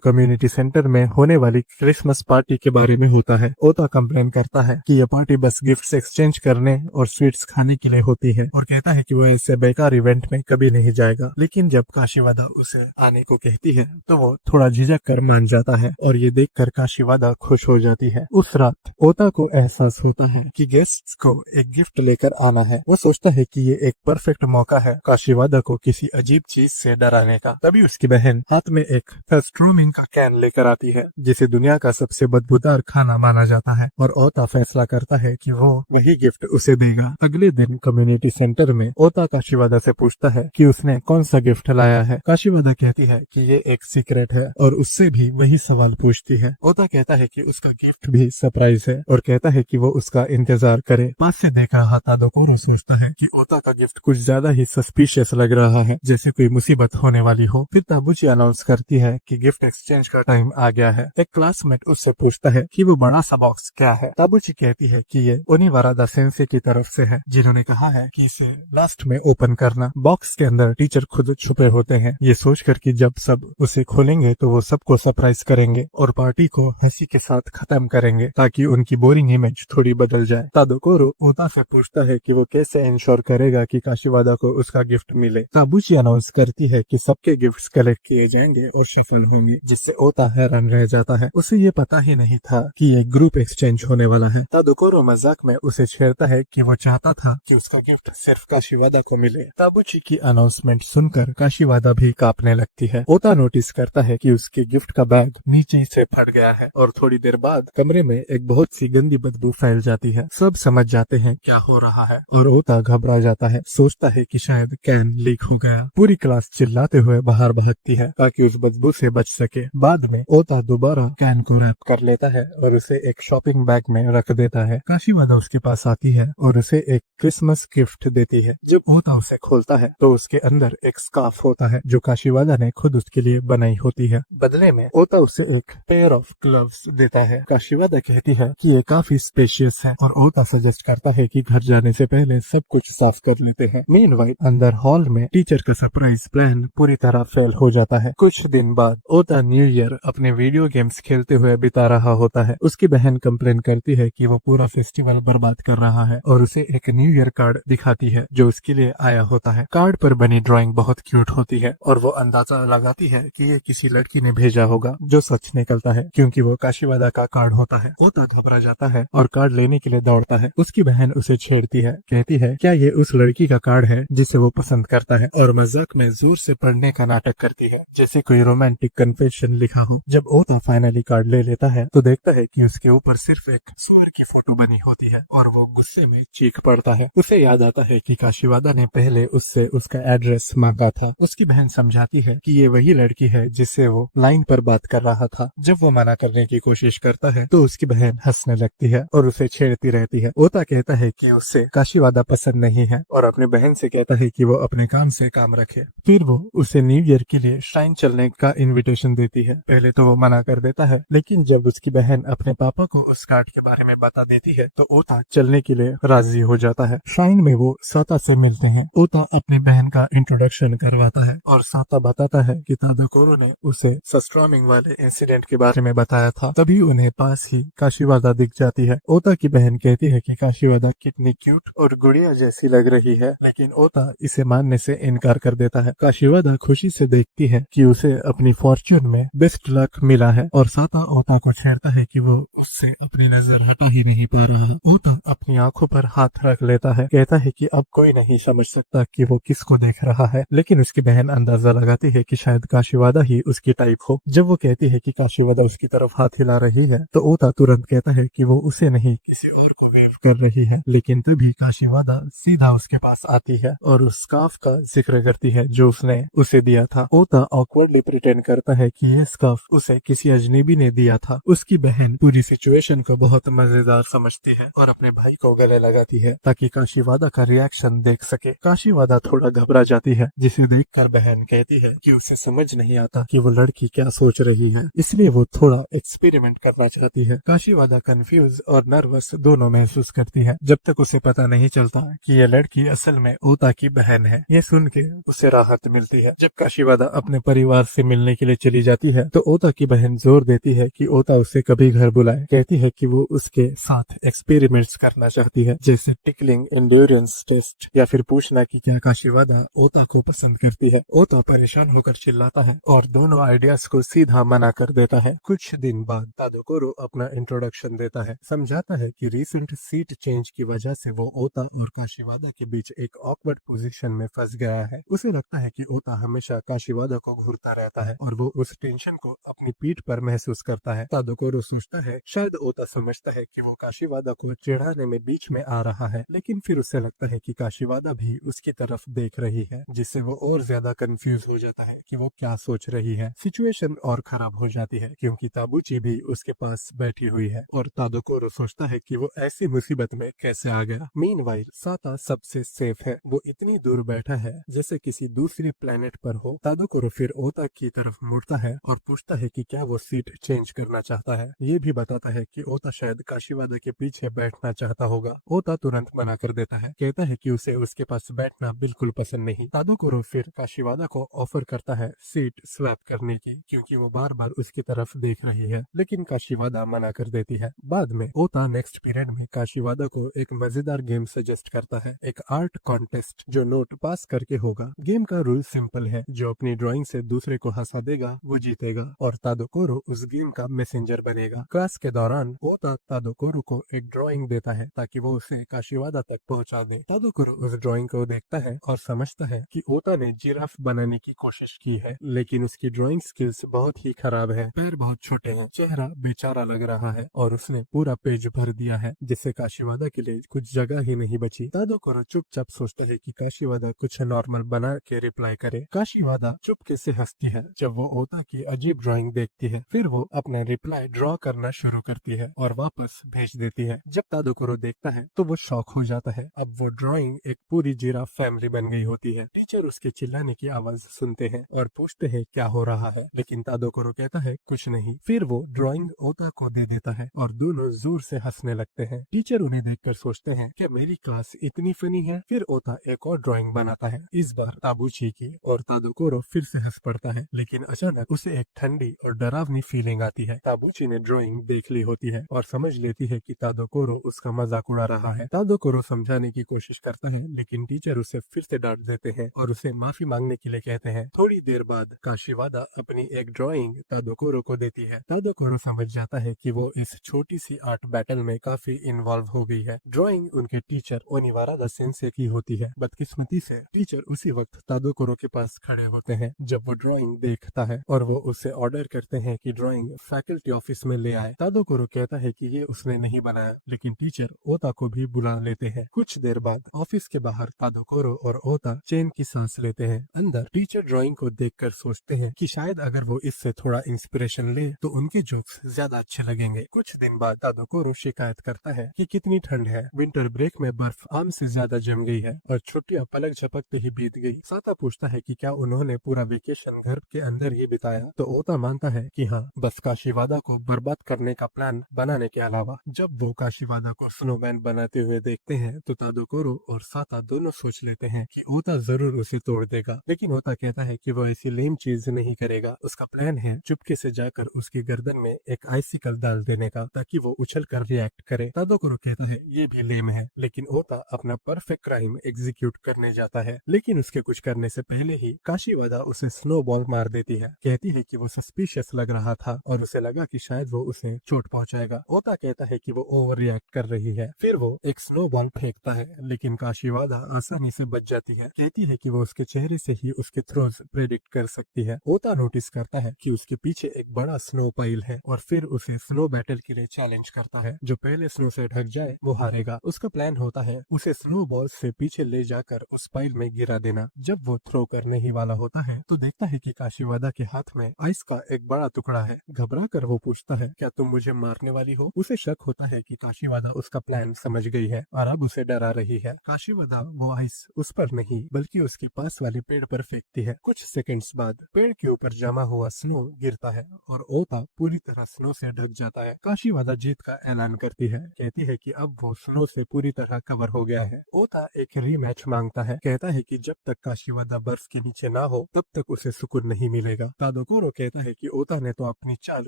कम्युनिटी सेंटर में होने वाली क्रिसमस पार्टी के बारे में होता है। ओता कंप्लेन करता है कि ये पार्टी बस गिफ्ट्स एक्सचेंज करने और स्वीट्स खाने के लिए होती है, और कहता है कि वो ऐसे बेकार इवेंट में कभी नहीं जाएगा। लेकिन जब काशीवादा उसे आने को कहती है तो वो थोड़ा झिझक कर मान जाता है, और ये देखकर काशीवादा खुश हो जाती है। उस रात ओता को एहसास होता है कि गेस्ट्स को एक गिफ्ट लेकर आना है। वो सोचता है कि ये एक परफेक्ट मौका है काशीवादा को किसी अजीब चीज से डराने का। तभी उसकी बहन हाथ में एक फेस्ट्रोमिन का कैन लेकर आती है जिसे दुनिया का सबसे बदबूदार खाना माना जाता है, और ओता फैसला करता है कि वो वही गिफ्ट उसे देगा। अगले दिन कम्युनिटी सेंटर में ओता काशीवादा से पूछता है कि उसने कौन सा गिफ्ट लाया है। काशीवादा कहती है कि ये एक सीक्रेट है और उससे भी वही सवाल पूछती है। ओता कहता है कि उसका गिफ्ट भी सरप्राइज है और कहता है कि वो उसका इंतजार करे। पास से देख रहा तादोकोरो सोचता है कि ओता का गिफ्ट कुछ ज्यादा ही सस्पिशियस लग रहा है, जैसे कोई मुसीबत होने वाली हो। फिर ताबुची अनाउंस करती है कि गिफ्ट एक्सचेंज का टाइम आ गया है। एक क्लासमेट उससे पूछता है कि वो बड़ा सा बॉक्स क्या है। ताबुची कहती है कि ये ओनिवारादा सेंसे की तरफ से है, जिन्होंने कहा है कि इसे लास्ट में ओपन करना। बॉक्स के अंदर टीचर खुद छुपे होते हैं, ये सोचकर कि जब सब उसे खोलेंगे तो वो सबको सरप्राइज करेंगे और पार्टी को हंसी के साथ खत्म करेंगे ताकि उनकी बोरिंग इमेज थोड़ी बदल जाए। तादोकोरो ओता से पूछता है कि वो कैसे इंश्योर करेगा कि काशीवादा को उसका गिफ्ट मिले। ताबुची अनाउंस करती है कि सबके गिफ्ट्स कलेक्ट किए जाएंगे और शफल होंगे, जिससे ओता हैरान रह जाता है। उसे ये पता ही नहीं था कि ये ग्रुप एक्सचेंज होने वाला है। तादोकोरो मजाक में उसे छेड़ता है कि वो चाहता था कि उसका गिफ्ट सिर्फ काशीवादा को मिले। ताबुची की अनाउंसमेंट सुनकर काशीवादा भी कांपने लगती है। ओता नोटिस करता है कि उसके गिफ्ट का बैग नीचे से फट गया है और थोड़ी देर बाद कमरे में एक बहुत सी गंदी बदबू फैल जाती है। सब समझ जाते हैं क्या हो रहा है और ओता घबरा जाता है, सोचता है कि शायद कैन लीक हो गया। पूरी क्लास चिल्लाते हुए बाहर भागती है ताकि उस बदबू से बच सके। बाद में ओता दोबारा कैन को रैप कर लेता है और उसे एक शॉपिंग बैग में रख देता है। काशीवादा उसके पास आती है और उसे एक क्रिसमस गिफ्ट देती है। जब ओता उसे खोलता है तो उसके अंदर एक स्कार्फ होता है जो काशीवादा ने खुद उसके लिए बनाई होती है। बदले में ओता उसे एक पेयर ऑफ ग्लव्स देता है। काशीवादा कहती है कि ये काफी स्पेशियस है और ओता सजेस्ट करता है कि घर जाने से पहले सब कुछ साफ कर लेते हैं। मीनवाइल अंदर हॉल में टीचर का सरप्राइज प्लान पूरी तरह फेल हो जाता है। कुछ दिन बाद ओता न्यू ईयर अपने वीडियो गेम्स खेलते हुए बिता रहा होता है। उसकी बहन कंप्लेन करती है कि वो पूरा फेस्टिवल बर्बाद कर रहा है और उसे एक न्यू ईयर कार्ड दिखाती है जो उसके लिए आया होता है। कार्ड पर बनी ड्राइंग बहुत क्यूट होती है और वो अंदाजा लगाती है कि ये किसी लड़की ने भेजा होगा, जो सच निकलता है क्योंकि वो काशीवादा का कार्ड होता है। ओता घबरा जाता है और कार्ड लेने के लिए दौड़ता है। उसकी बहन उसे छेड़ती है, कहती है क्या ये उस लड़की का कार्ड है जिसे वो पसंद करता है, और मजाक में जोर से पढ़ने का नाटक करती है जैसे कोई रोमांटिक कन्फेशन लिखा हो। जब ओता फाइनली कार्ड ले लेता है तो देखता है कि उसके ऊपर सिर्फ एक सूअर की फोटो बनी होती है और वो गुस्से में चीख पड़ता है। उसे याद आता है कि काशीवादा ने पहले उससे उसका एड्रेस मांगा था। उसकी बहन समझाती है कि ये वही लड़की है जिससे वो लाइन पर बात कर रहा था। जब वो मना करने की कोशिश करता है तो उसकी बहन हंसने लगती है और उसे छेड़ती रहती है। ओता कहता है कि उससे काशीवादा पसंद नहीं है और अपने बहन से कहता है कि वो अपने काम से काम रखे। फिर वो उसे न्यू ईयर के लिए श्राइन चलने का इनविटेशन देती है। पहले तो वो मना कर देता है, लेकिन जब उसकी बहन अपने पापा को उस कार्ड के बारे में बता देती है तो ओता चलने के लिए राजी हो जाता है। श्राइन में वो साता से मिलते हैं। ओता अपनी बहन का इंट्रोडक्शन करवाता है और साता बताता है कि तादाकोरो ने उसे सस्ट्रामिंग वाले इंसिडेंट के बारे में बताया था। तभी उन्हें पास ही काशीवादा दिख जाती है। ओता की बहन कहती है कि काशीवादा कितनी क्यूट और गुड़िया जैसी लग रही है, लेकिन ओता इसे मानने से इनकार कर देता है। काशीवादा खुशी से देखती है कि उसे अपनी फॉर्च्यून में बेस्ट लक मिला है और साता ओता को छेड़ता है कि वो उससे अपनी नजर हटा ही नहीं पा रहा। ओता अपनी आंखों पर हाथ रख लेता है, कहता है कि अब कोई नहीं समझ सकता कि वो किसको देख रहा है, लेकिन उसकी बहन अंदाजा लगाती है कि शायद काशीवादा ही उसकी टाइप हो। जब वो कहती है कि काशीवादा उसकी तरफ हाथ हिला रही है तो ओता तुरंत कहता है कि वो उसे नहीं किसी और को वेव कर रही है, लेकिन तभी काशीवादा सीधा उसके पास आती है और उस स्कार्फ का जिक्र करती है जो उसने उसे दिया था। ओता ऑकवर्डली प्रिटेंड करता है कि यह स्कार्फ उसे किसी अजनबी ने दिया था। उसकी बहन पूरी सिचुएशन को बहुत मजेदार समझती है और अपने भाई को गले लगाती है ताकि काशीवादा का रिएक्शन देख सके। काशीवादा थोड़ा घबरा जाती है, जिसे देखकर बहन कहती है कि उसे समझ नहीं आता कि वो लड़की क्या सोच रही है, इसलिए वो थोड़ा एक्सपेरिमेंट करना चाहती है। काशीवादा कंफ्यूज और नर्वस दोनों महसूस करती है जब तक उसे पता नहीं चलता कि यह लड़की असल में ओता की बहन है। ये सुन के उसे राहत मिलती है। जब काशीवादा अपने परिवार से मिलने के लिए चली जाती है तो ओता की बहन जोर देती है कि ओता उसे कभी घर बुलाए। कहती है कि वो उसके साथ एक्सपेरिमेंट्स करना चाहती है, जैसे टिकलिंग, एंड्योरेंस टेस्ट या फिर पूछना कि क्या काशीवादा ओता को पसंद करती है। ओता परेशान होकर चिल्लाता है और दोनों आइडियाज को सीधा मना कर देता है। कुछ दिन बाद तादोकोरो अपना इंट्रोडक्शन देता है, समझाता है कि रिसेंट सीट चेंज की वजह से वो ओता और काशीवादा के बीच एक ऑकवर्ड पोजीशन में फंस गया है। उसे लगता है कि ओता हमेशा काशीवादा को घूरता रहता है और वो उस टेंशन को अपनी पीठ पर महसूस करता है। तादोकोरो सोचता है शायद ओता समझता है कि वो काशीवादा को चिढ़ाने में बीच में आ रहा है, लेकिन फिर उसे लगता है कि काशीवादा भी उसकी तरफ देख रही है, जिससे वो और ज्यादा कंफ्यूज हो जाता है कि वो क्या सोच रही है। सिचुएशन और खराब हो जाती है क्योंकि ताबूची भी उसके पास बैठी हुई है और तादोकोरो सोचता है कि वो ऐसी मुसीबत में कैसे आ गया। मीनवाइल साता सबसे सेफ है। वो इतनी दूर बैठा है जैसे किसी दूसरी प्लेनेट पर हो। तादोकोरो फिर ओता की तरफ मुड़ता है और पूछता है कि क्या वो सीट चेंज करना चाहता है। ये भी बताता है कि ओता शायद काशीवादा के पीछे बैठना चाहता होगा। ओता तुरंत मना कर देता है, कहता है कि उसे उसके पास बैठना बिल्कुल पसंद नहीं। तादोकोरो फिर काशीवादा को ऑफर करता है सीट स्वैप करने की, क्योंकि वो बार बार उसकी तरफ देख रही है, लेकिन काशीवादा मना कर देती है। बाद में ओता नेक्स्ट पीरियड में काशीवादा को एक मजेदार गेम सजेस्ट करता है, एक आर्ट कॉन्टेस्ट जो नोट पास करके होगा। गेम का रूल सिंपल है, जो अपनी ड्राइंग से दूसरे को हंसा देगा वो जीतेगा और तादोकोरो उस गेम का मैसेंजर बनेगा। क्लास के दौरान ओता तादोकोरो को एक ड्राइंग देता है ताकि वो उसे काशीवादा तक पहुंचा दे। तादोकोरो उस ड्राइंग को देखता है और समझता है कि ओता ने जिराफ बनाने की कोशिश की है, लेकिन उसकी ड्राइंग स्किल्स बहुत ही खराब है। पैर बहुत छोटे हैं, चेहरा बेचारा लग रहा है और उसने पूरा पेज भर दिया है, जिससे काशीवादा के लिए कुछ जगह ही नहीं बची। तादोकोरो चुपचाप सोचता है कि काशीवादा कुछ नॉर्मल बना के रिप्लाई करे। काशीवादा चुपके से हंसती है जब वो ओता की अजीब ड्राइंग देखती है। फिर वो अपना रिप्लाई ड्रॉ करना शुरू करती है और वापस भेज देती है। जब तादोकोरो देखता है तो वो शॉक हो जाता है। अब वो ड्राइंग एक पूरी जिराफ फैमिली बन गई होती है। टीचर उसके चिल्लाने की आवाज सुनते हैं और पूछते हैं क्या हो रहा है, लेकिन तादोकोरो कहता है कुछ नहीं। फिर वो ड्राइंग ओता को दे देता है और दोनों जोर से हंसने लगते हैं। टीचर उन्हें देखकर सोचते हैं क्या मेरी क्लास इतनी फनी है। फिर ओता एक और ड्राइंग बनाता है, इस बार ताबूची की, और तादोकोरो फिर से हंस पड़ता है, लेकिन अचानक उसे एक ठंडी और डरावनी फीलिंग आती है। ताबूची ने ड्राइंग देख ली होती है और समझ लेती है कि तादोकोरो उसका मजाक उड़ा रहा है। तादोकोरो समझाने की कोशिश करता है, लेकिन टीचर उसे फिर से डांट देते हैं और उसे माफी मांगने के लिए कहते हैं। थोड़ी देर बाद काशीवादा अपनी एक ड्राइंग तादोकोरो को देती है। तादोकोरो समझ जाता है कि वो इस छोटी सी आर्ट बैटल में काफी इन्वॉल्व हो गई है। ड्राइंग उनके टीचर ओनिवा वारादा सेंसे की होती है। बदकिस्मती से टीचर उसी वक्त तादोकोरो के पास खड़े होते हैं जब वो ड्राइंग देखता है और वो उससे ऑर्डर करते हैं कि ड्राइंग फैकल्टी ऑफिस में ले आए। तादोकोरो कहता है कि ये उसने नहीं बनाया, लेकिन टीचर ओता को भी बुला लेते हैं। कुछ देर बाद ऑफिस के बाहर तादोकोरो और ओता चैन की सांस लेते हैं। अंदर टीचर ड्राइंग को देखकर सोचते हैं कि शायद अगर वो इससे थोड़ा इंस्पिरेशन ले तो उनके जोक्स ज्यादा अच्छे लगेंगे। कुछ दिन बाद तादोकोरो शिकायत करता है कि कितनी ठंड है, विंटर ब्रेक में बर्फ आम से ज्यादा जम गई है और छुट्टियां पलक झपकते ही बीत गई। साता पूछता है कि क्या उन्होंने पूरा वेकेशन घर के अंदर ही बिताया, तो ओता मानता है कि हाँ, बस काशीवादा को बर्बाद करने का प्लान बनाने के अलावा। जब वो काशीवादा को स्नोमैन बनाते हुए देखते हैं तो तादोकोरो और साता दोनों सोच लेते हैं कि ओता जरूर उसे तोड़ देगा, लेकिन ओता कहता है कि वो ऐसी लेम चीज नहीं करेगा। उसका प्लान है चुपके से जाकर उसकी गर्दन में एक आइसिकल डाल देने का ताकि वो उछल कर रिएक्ट करे। तादोकोरो कहता है ये भी लेम है, लेकिन ओता अपना परफेक्ट क्राइम एग्जीक्यूट करने जाता है। लेकिन उसके कुछ करने से पहले ही काशीवादा उसे स्नो बॉल मार देती है। कहती है कि वो सस्पिशियस लग रहा था और उसे लगा कि शायद वो उसे चोट पहुंचाएगा। ओता कहता है कि वो ओवर रिएक्ट कर रही है। फिर वो एक स्नो बॉल फेंकता है, लेकिन काशीवादा आसानी से बच जाती है। कहती है कि वो उसके चेहरे से ही उसके थ्रोज प्रेडिक्ट कर सकती है। ओता नोटिस करता है कि उसके पीछे एक बड़ा स्नो पाइल है और फिर उसे स्नो बैटल के लिए चैलेंज करता है। जो पहले स्नो से ढक जाए वो हारेगा। उसका प्लान होता है उसे स्नो बॉल से पीछे ले जाकर उस पाइल में गिरा देना। जब वो थ्रो करने ही वाला होता है तो देखता है कि काशीवादा के हाथ में आइस का एक बड़ा टुकड़ा है। घबरा कर वो पूछता है क्या तुम मुझे मारने वाली हो। उसे शक होता है कि काशीवादा उसका प्लान समझ गई है और अब उसे डरा रही है। काशीवादा वो आइस उस पर नहीं बल्कि उसके पास वाले पेड़ पर फेंकती है। कुछ सेकंड्स बाद पेड़ के ऊपर जमा हुआ स्नो गिरता है और ओता पूरी तरह स्नो से ढक जाता है। काशीवादा जीत का ऐलान करती है, कहती है कि अब वो स्नो से पूरी तरह कवर हो गया है। ओता एक रीमैच मांगता है, कहता है कि जब तक काशीवादा बर्फ के नीचे ना हो तब तक उसे सुकून नहीं मिलेगा। तादोकोरो कहता है कि ओता ने तो अपनी चाल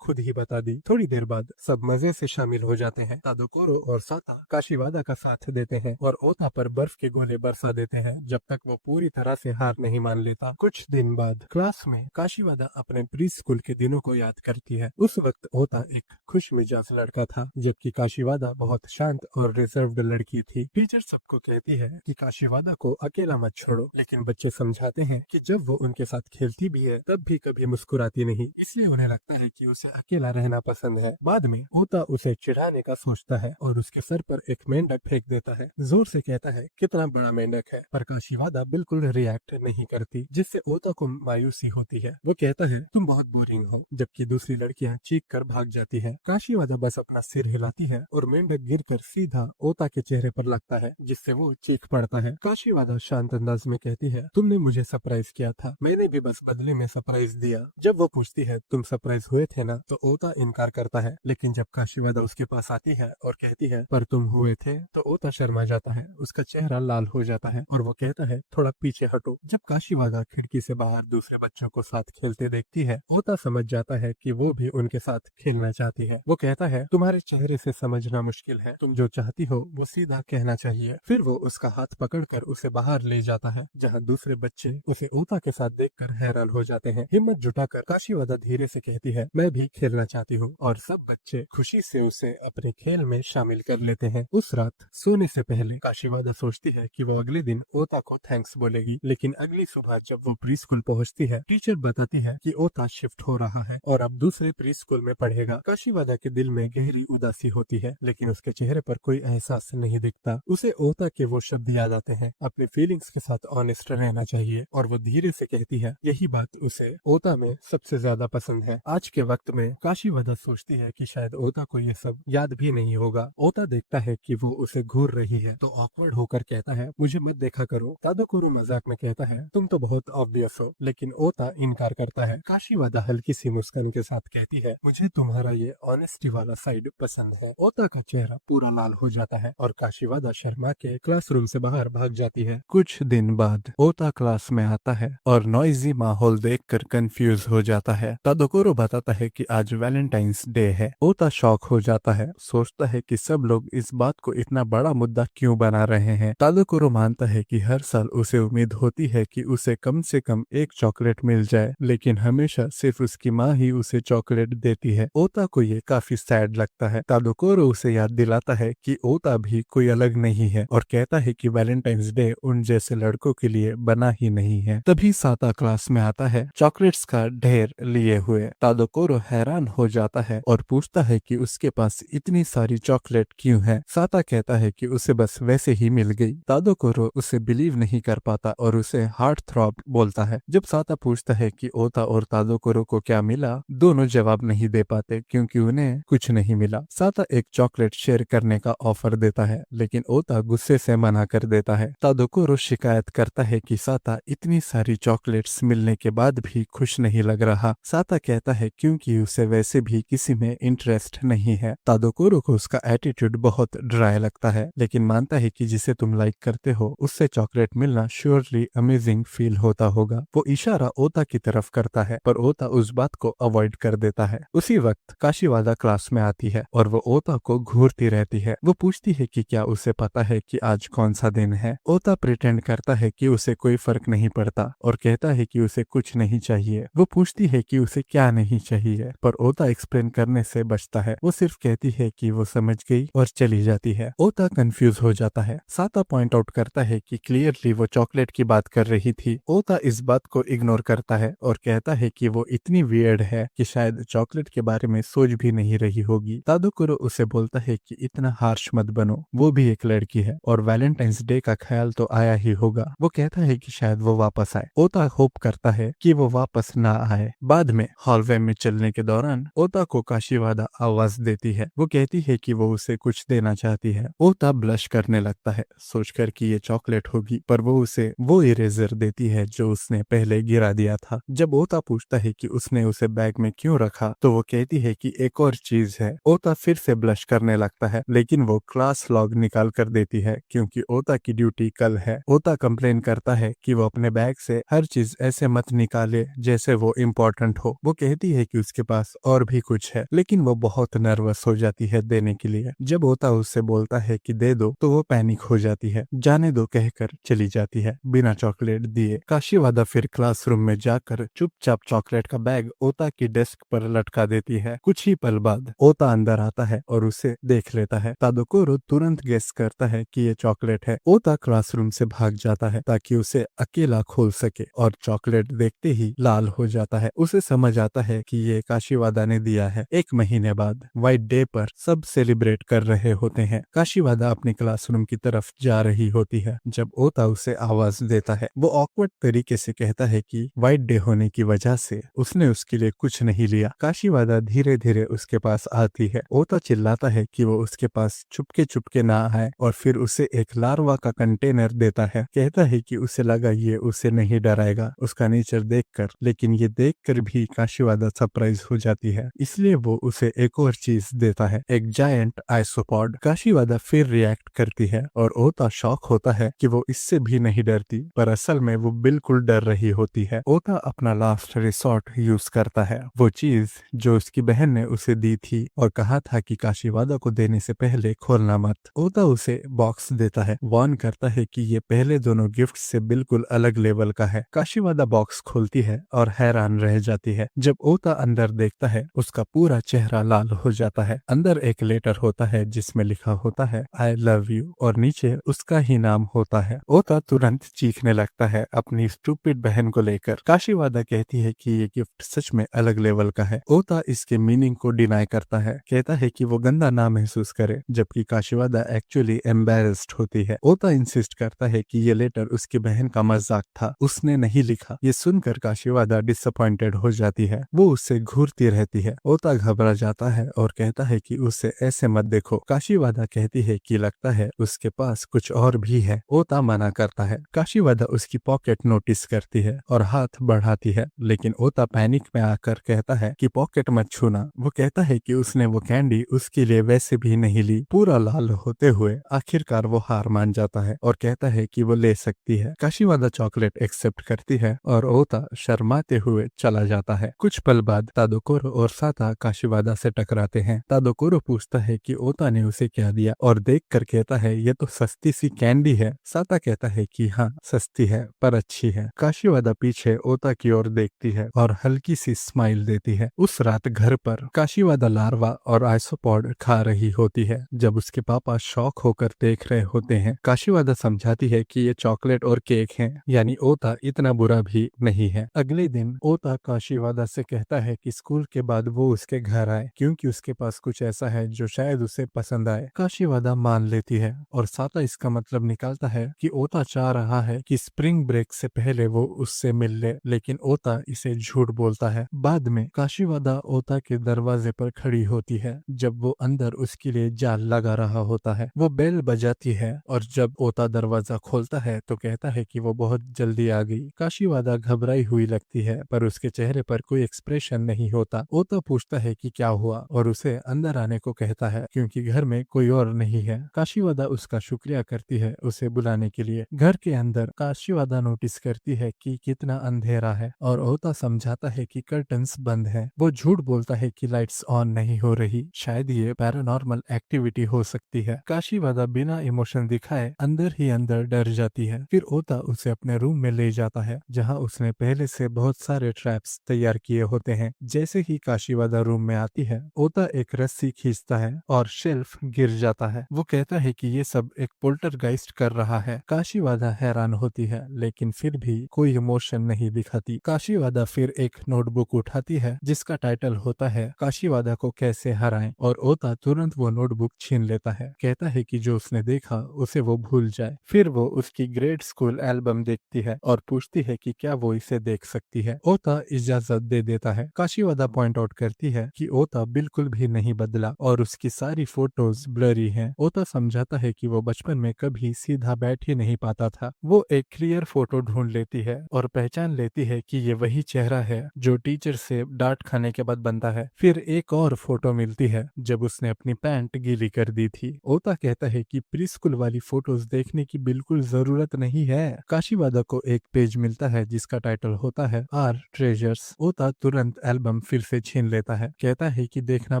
खुद ही बता दी। थोड़ी देर बाद सब मजे से शामिल हो जाते हैं। तादोकोरो और साता काशीवादा का साथ देते हैं और ओता पर बर्फ के गोले बरसा देते हैं जब तक वो पूरी तरह से हार नहीं मान लेता। कुछ दिन बाद क्लास में काशीवादा अपने प्री स्कूल के दिनों को याद करती है। उस वक्त ओता एक खुश मिजाज लड़का था, जबकि काशीवादा बहुत शांत और रिजर्व्ड लड़की थी। टीचर सबको कहती है कि काशीवादा को अकेला मत छोड़ो, लेकिन बच्चे समझाते हैं कि जब वो उनके साथ खेलती भी है तब भी कभी मुस्कुराती नहीं, इसलिए उन्हें लगता है कि उसे अकेला रहना पसंद है। बाद में ओता उसे चिढ़ाने का सोचता है और उसके सर पर एक मेंढक फेंक देता है। जोर से कहता है कितना बड़ा मेंढक है, पर काशीवादा बिल्कुल रिएक्ट नहीं करती, जिससे ओता को मायूसी होती है। वो कहता है तुम बहुत बोरिंग हो, जबकि दूसरी लड़कियां चीख कर भाग जाती है। काशीवादा बस अपना सिर हिलाती है और मेंढक गिरकर सीधा ओता के चेहरे पर लगता है, जिससे वो चीख पड़ता है। काशीवादा शांत अंदाज में कहती है तुमने मुझे सरप्राइज किया था, मैंने भी बस बदले में सरप्राइज दिया। जब वो पूछती है तुम सरप्राइज हुए थे ना, तो ओता इनकार करता है, लेकिन जब काशीवादा उसके पास आती है और कहती है पर तुम हुए थे, तो ओता शर्मा जाता है। उसका चेहरा लाल हो जाता है और वो कहता है थोड़ा पीछे हटो। जब काशीवादा खिड़की से बाहर दूसरे बच्चों को साथ खेलते देखती है, ओता समझ जाता है कि वो भी उनके साथ खेलना चाहती है। वो कहता है तुम्हारे चेहरे से समझना मुश्किल है, तुम जो चाहती हो वो सीधा कहना चाहिए। फिर वो उसका हाथ पकड़कर उसे बाहर ले जाता है, जहाँ दूसरे बच्चे उसे ओता के साथ देखकर हैरान हो जाते हैं। हिम्मत जुटाकर काशीवादा धीरे से कहती है मैं भी खेलना चाहती हूँ, और सब बच्चे खुशी से उसे अपने खेल में शामिल कर लेते हैं। उस रात सोने से पहले काशीवादा सोचती है कि वो अगले दिन ओता को थैंक्स बोलेगी, लेकिन अगली सुबह जब वो प्री स्कूल पहुँचती है, टीचर बताती है कि ओता शिफ्ट हो रहा है और अब दूसरे प्री स्कूल में पढ़ेगा। काशीवादा के दिल में गहरी उदासी होती है, लेकिन उसके चेहरे पर कोई एहसास नहीं दिखता। उसे ओता के वो शब्द याद आते हैं, अपने फीलिंग्स के साथ ऑनेस्ट रहना चाहिए, और वो धीरे से कहती है यही बात उसे ओता में सबसे ज्यादा पसंद है। आज के वक्त में काशीवादा सोचती है कि शायद ओता को ये सब याद भी नहीं होगा। ओता देखता है कि वो उसे घूर रही है तो ऑकवर्ड होकर कहता है मुझे मत देखा करो। तादोकोरो मजाक में कहता है तुम तो बहुत ऑब्वियस हो, लेकिन ओता इनकार करता है। काशीवादा हल्की सी मुस्कान के साथ कहती है मुझे तुम्हारा ये ऑनेस्टी वाला साइड पसंद है। ओता का चेहरा पूरा लाल हो जाता है और काशीवादा शर्मा के क्लासरूम से बाहर भाग जाती है। कुछ दिन बाद ओता क्लास में आता है और नॉइजी माहौल देखकर कंफ्यूज हो जाता है। तादोकोरो बताता है कि आज वैलेंटाइंस डे है। ओता शॉक हो जाता है, सोचता है कि सब लोग इस बात को इतना बड़ा मुद्दा क्यों बना रहे हैं। तादोकोरो मानता है कि हर साल उसे उम्मीद होती है कि उसे कम से कम एक चॉकलेट मिल जाए, लेकिन हमेशा सिर्फ उसकी माँ ही उसे चॉकलेट देती है। ओता को ये काफी सैड लगता है। तादोकोरो उसे याद दिलाता है कि ओता भी कोई अलग नहीं है और कहता है कि वैलेंटाइंस डे उन जैसे लड़कों के लिए बना ही नहीं है। तभी साता क्लास में आता है चॉकलेट्स का ढेर लिए हुए। तादोकोरो हैरान हो जाता है और पूछता है कि उसके पास इतनी सारी चॉकलेट क्यों है। साता कहता है कि उसे बस वैसे ही मिल गई। तादोकोरो उसे बिलीव नहीं कर पाता और उसे हार्ट थ्रॉब बोलता है। जब साता पूछता है कि ओता और तादोकोरो को क्या मिला, दोनों जवाब नहीं दे पाते क्योंकि उन्हें कुछ नहीं मिला। साता एक चॉकलेट शेयर करने का ऑफर देता है लेकिन ओता गुस्से से मना कर देता है। तादोकोरो शिकायत करता है कि साता इतनी सारी चॉकलेट्स मिलने के बाद भी खुश नहीं लग रहा। साता कहता है क्योंकि उसे वैसे भी किसी में इंटरेस्ट नहीं है। तादोकोरो को उसका एटीट्यूड बहुत ड्राई लगता है लेकिन मानता है कि जिसे तुम लाइक करते हो उससे चॉकलेट मिलना श्योरली अमेजिंग फील होता होगा। वो इशारा ओता की तरफ करता है पर ओता उस बात को अवॉइड कर देता है। उसी वक्त काशीवादा क्लास में आती है और वो ओता को घूरती रहती है। वो पूछती है कि क्या उसे पता है कि आज कौन सा दिन है। ओता प्रिटेंड करता है कि उसे कोई फर्क नहीं पड़ता और कहता है कि उसे कुछ नहीं चाहिए। वो पूछती है कि उसे क्या नहीं चाहिए पर ओता एक्सप्लेन करने से बचता है। वो सिर्फ कहती है कि वो समझ गई और चली जाती है। ओता कंफ्यूज हो जाता है। साता पॉइंट आउट करता है कि क्लियरली वो चॉकलेट की बात कर रही थी। ओता इस बात को इग्नोर करता है और कहता है कि वो इतनी वियर्ड है कि शायद चॉकलेट के बारे में सोच भी नहीं रही होगी। तादोकोरो उसे बोलता है कि इतना हार्श मत बनो, वो भी एक लड़की है और वैलेंटाइंस डे का ख्याल तो आया ही होगा। वो कहता है कि शायद वो वापस आए। ओता होप करता है कि वो वापस ना आए। बाद में हॉलवे में चलने के दौरान ओता को काशीवादा आवाज देती है। वो कहती है कि वो उसे कुछ देना चाहती है। ओता ब्लश करने लगता है सोचकर कि ये चॉकलेट होगी पर वो उसे वो इरेजर देती है जो उसने पहले गिरा दिया था। जब ओता पूछता है कि उसने उसे बैग में क्यों रखा तो वो कहती है कि एक और चीज है। ओता फिर से ब्लश करने लगता है लेकिन वो क्लास लॉग निकाल कर देती है क्योंकि ओता की ड्यूटी कल है। ओता कंप्लेन करता है कि वो अपने बैग से हर चीज ऐसे मत निकाले जैसे वो इम्पोर्टेंट हो। वो कहती है कि उसके पास और भी कुछ है लेकिन वो बहुत नर्वस हो जाती है देने के लिए। जब ओता उससे बोलता है कि दे दो तो वो पैनिक हो जाती है। जाने दो कहकर चली जाती है बिना चॉकलेट दिए। काशीवादा फिर क्लासरूम में जाकर चुपचाप चॉकलेट का बैग ओता की डेस्क पर लटका देती है। कुछ ही पल बाद ओता अंदर आता है और उसे देख लेता है। तादोकोरो तुरंत गेस करता है कि ये चॉकलेट है। ओता क्लासरूम से भाग जाता है ताकि उसे अकेला खोल सके और चॉकलेट देखते ही लाल हो जाता है। उसे समझ आता है कि ये काशीवादा ने दिया है। एक महीने बाद व्हाइट डे पर सब सेलिब्रेट कर रहे होते हैं। काशीवादा अपनी क्लासरूम की तरफ जा रही होती है जब ओता उसे आवाज देता है। वो ऑकवर्ड तरीके से कहता है कि व्हाइट डे होने की वजह से उसने उसके लिए कुछ नहीं लिया। काशीवादा धीरे धीरे उसके पास आती है। ओता चिल्लाता है कि वो उसके पास चुपके चुपके ना आए और फिर उसे एक लार्वा का कंटेनर देता है। कहता है कि उसे लगा ये उसे नहीं डराएगा उसका नेचर देखकर, लेकिन ये देखकर भी काशीवादा सरप्राइज हो जाती है इसलिए वो उसे एक और चीज देता है, एक जायंट आइसोपॉड। काशीवादा फिर रिएक्ट करती है और ओता शॉक होता है कि वो इससे भी नहीं डरती पर असल में वो बिल्कुल डर रही होती है। ओता अपना लास्ट रिसोर्ट यूज करता है, वो चीज जो उसकी बहन ने उसे दी थी और कहा था कि काशीवादा को देने से पहले खोलना मत। ओता उसे बॉक्स देता है, वार्न करता है कि ये पहले दोनों गिफ्ट से बिल्कुल अलग लेवल का है। काशीवादा बॉक्स खोलती है और हैरान रह जाती है। जब ओता अंदर देखता है उसका पूरा चेहरा लाल हो जाता है। अंदर एक लेटर होता है जिसमें लिखा होता है आई लव यू और नीचे उसका ही नाम होता है। ओता तुरंत चीखने लगता है अपनी स्टूपिड बहन को लेकर। काशीवादा कहती है कि ये गिफ्ट सच में अलग लेवल का है। ओता इसके मीनिंग को डिनाई करता है, कहता है कि वो गंदा ना महसूस करे, जबकि काशीवादा एक्चुअली एम्बेरेस्ड होती है। ओता इंसिस्ट करता है कि ये लेटर उसकी बहन का मजाक था, उसने नहीं लिखा। ये सुनकर काशीवादा डिसअपॉइंटेड हो जाती है। वो उससे घूरती रहती है। ओता घबरा जाता है और कहता है कि उसे ऐसे मत देखो। काशीवादा कहती है कि लगता है उसके पास कुछ और भी है। ओता मना करता है। काशीवादा उसकी पॉकेट नोटिस करती है और हाथ बढ़ाती है, लेकिन ओता पैनिक में आकर कहता है कि पॉकेट मत छूना। वो कहता है कि उसने वो कैंडी उसके लिए वैसे भी नहीं ली। पूरा लाल होते हुए आखिरकार वो हार मान जाता है और कहता है कि वो ले सकती है। काशीवादा चॉकलेट एक्सेप्ट करती है और ओता शर्माते हुए चला जाता है। कुछ पल बाद तादोकोरो और साता काशीवादा से टकराते हैं। तादोकोरो पूछता है कि ओता ने उसे क्या दिया और देखकर कहता है ये तो सस्ती सी कैंडी है। साता कहता है कि हाँ सस्ती है पर अच्छी है। काशीवादा पीछे ओता की ओर देखती है और हल्की सी स्माइल देती है। उस रात घर पर काशीवादा लार्वा और आइसोपॉड खा रही होती है जब उसके पापा शॉक होकर देख रहे होते हैं। काशीवादा समझाती है कि ये चॉकलेट और केक हैं, यानी ओता इतना बुरा भी नहीं है। अगले दिन ओता काशीवादा से कहता है कि स्कूल के बाद वो उसके घर आए क्योंकि उसके पास कुछ ऐसा है जो शायद उसे पसंद आए। काशीवादा मान लेती है और साता इसका मतलब निकालता है कि ओता चाह रहा है कि स्प्रिंग ब्रेक से पहले वो उससे मिल ले, लेकिन ओता इसे झूठ बोलता है। बाद में काशीवादा ओता के दरवाजे पर खड़ी होती है जब वो अंदर उसके लिए जाल लगा रहा होता है। वो बेल बजाती है और जब ओता दरवाजा खोलता है तो कहता है कि वो बहुत जल्दी आ गई। काशीवादा घबराई हुई लगती है पर उसके चेहरे पर कोई एक्सप्रेशन नहीं होता। ओता पूछता है कि क्या हुआ और उसे अंदर आने को कहता है क्योंकि घर में कोई और नहीं है। काशीवादा उसका शुक्रिया करती है उसे बुलाने के लिए। घर के अंदर काशीवादा नोटिस करती है कि कितना अंधेरा है और ओता समझाता है कि कर्टन्स बंद है। वो झूठ बोलता है कि लाइट्स ऑन नहीं हो रही, शायद ये पैरानॉर्मल एक्टिविटी हो सकती है। काशीवादा बिना इमोशन दिखाए अंदर ही अंदर डर जाती है। फिर ओता उसे अपने रूम में ले जाता है जहाँ उसने पहले से बहुत सारे ट्रैप्स तैयार किए होते हैं। जैसे ही काशीवादा रूम में आती है ओता एक रस्सी खींचता है और शेल्फ गिर जाता है। वो कहता है कि ये सब एक पोल्टरगाइस्ट कर रहा है। काशीवादा हैरान होती है लेकिन फिर भी कोई इमोशन नहीं दिखाती। काशीवादा फिर एक नोटबुक उठाती है जिसका टाइटल होता है काशीवादा को कैसे हराएं और ओता तुरंत वो नोटबुक छीन लेता है। कहता है कि जो उसने देखा उसे वो भूल जाए। फिर वो उसकी ग्रेड स्कूल एल्बम देखती है और पूछती है कि क्या वो इसे देख सकती है। ओता इजाजत दे देता है। काशीवादा पॉइंट आउट करती है कि ओता बिल्कुल भी नहीं बदला और उसकी सारी फोटोज ब्लरी हैं। ओता समझाता है कि वो बचपन में कभी सीधा बैठ ही नहीं पाता था। वो एक क्लियर फोटो ढूंढ लेती है और पहचान लेती है कि ये वही चेहरा है जो टीचर से डांट खाने के बाद बनता है। फिर एक और फोटो मिलती है जब उसने अपनी पैंट गीली कर दी थी। ओता कहता है कि प्री स्कूल वाली फोटोज देखने की बिल्कुल जरूरत नहीं है। काशीवादा को एक पेज मिलता है जिसका टाइटल होता है आर ट्रेजर्स। ओता तुरंत एल्बम फिर से छीन लेता है। कहता है कि देखना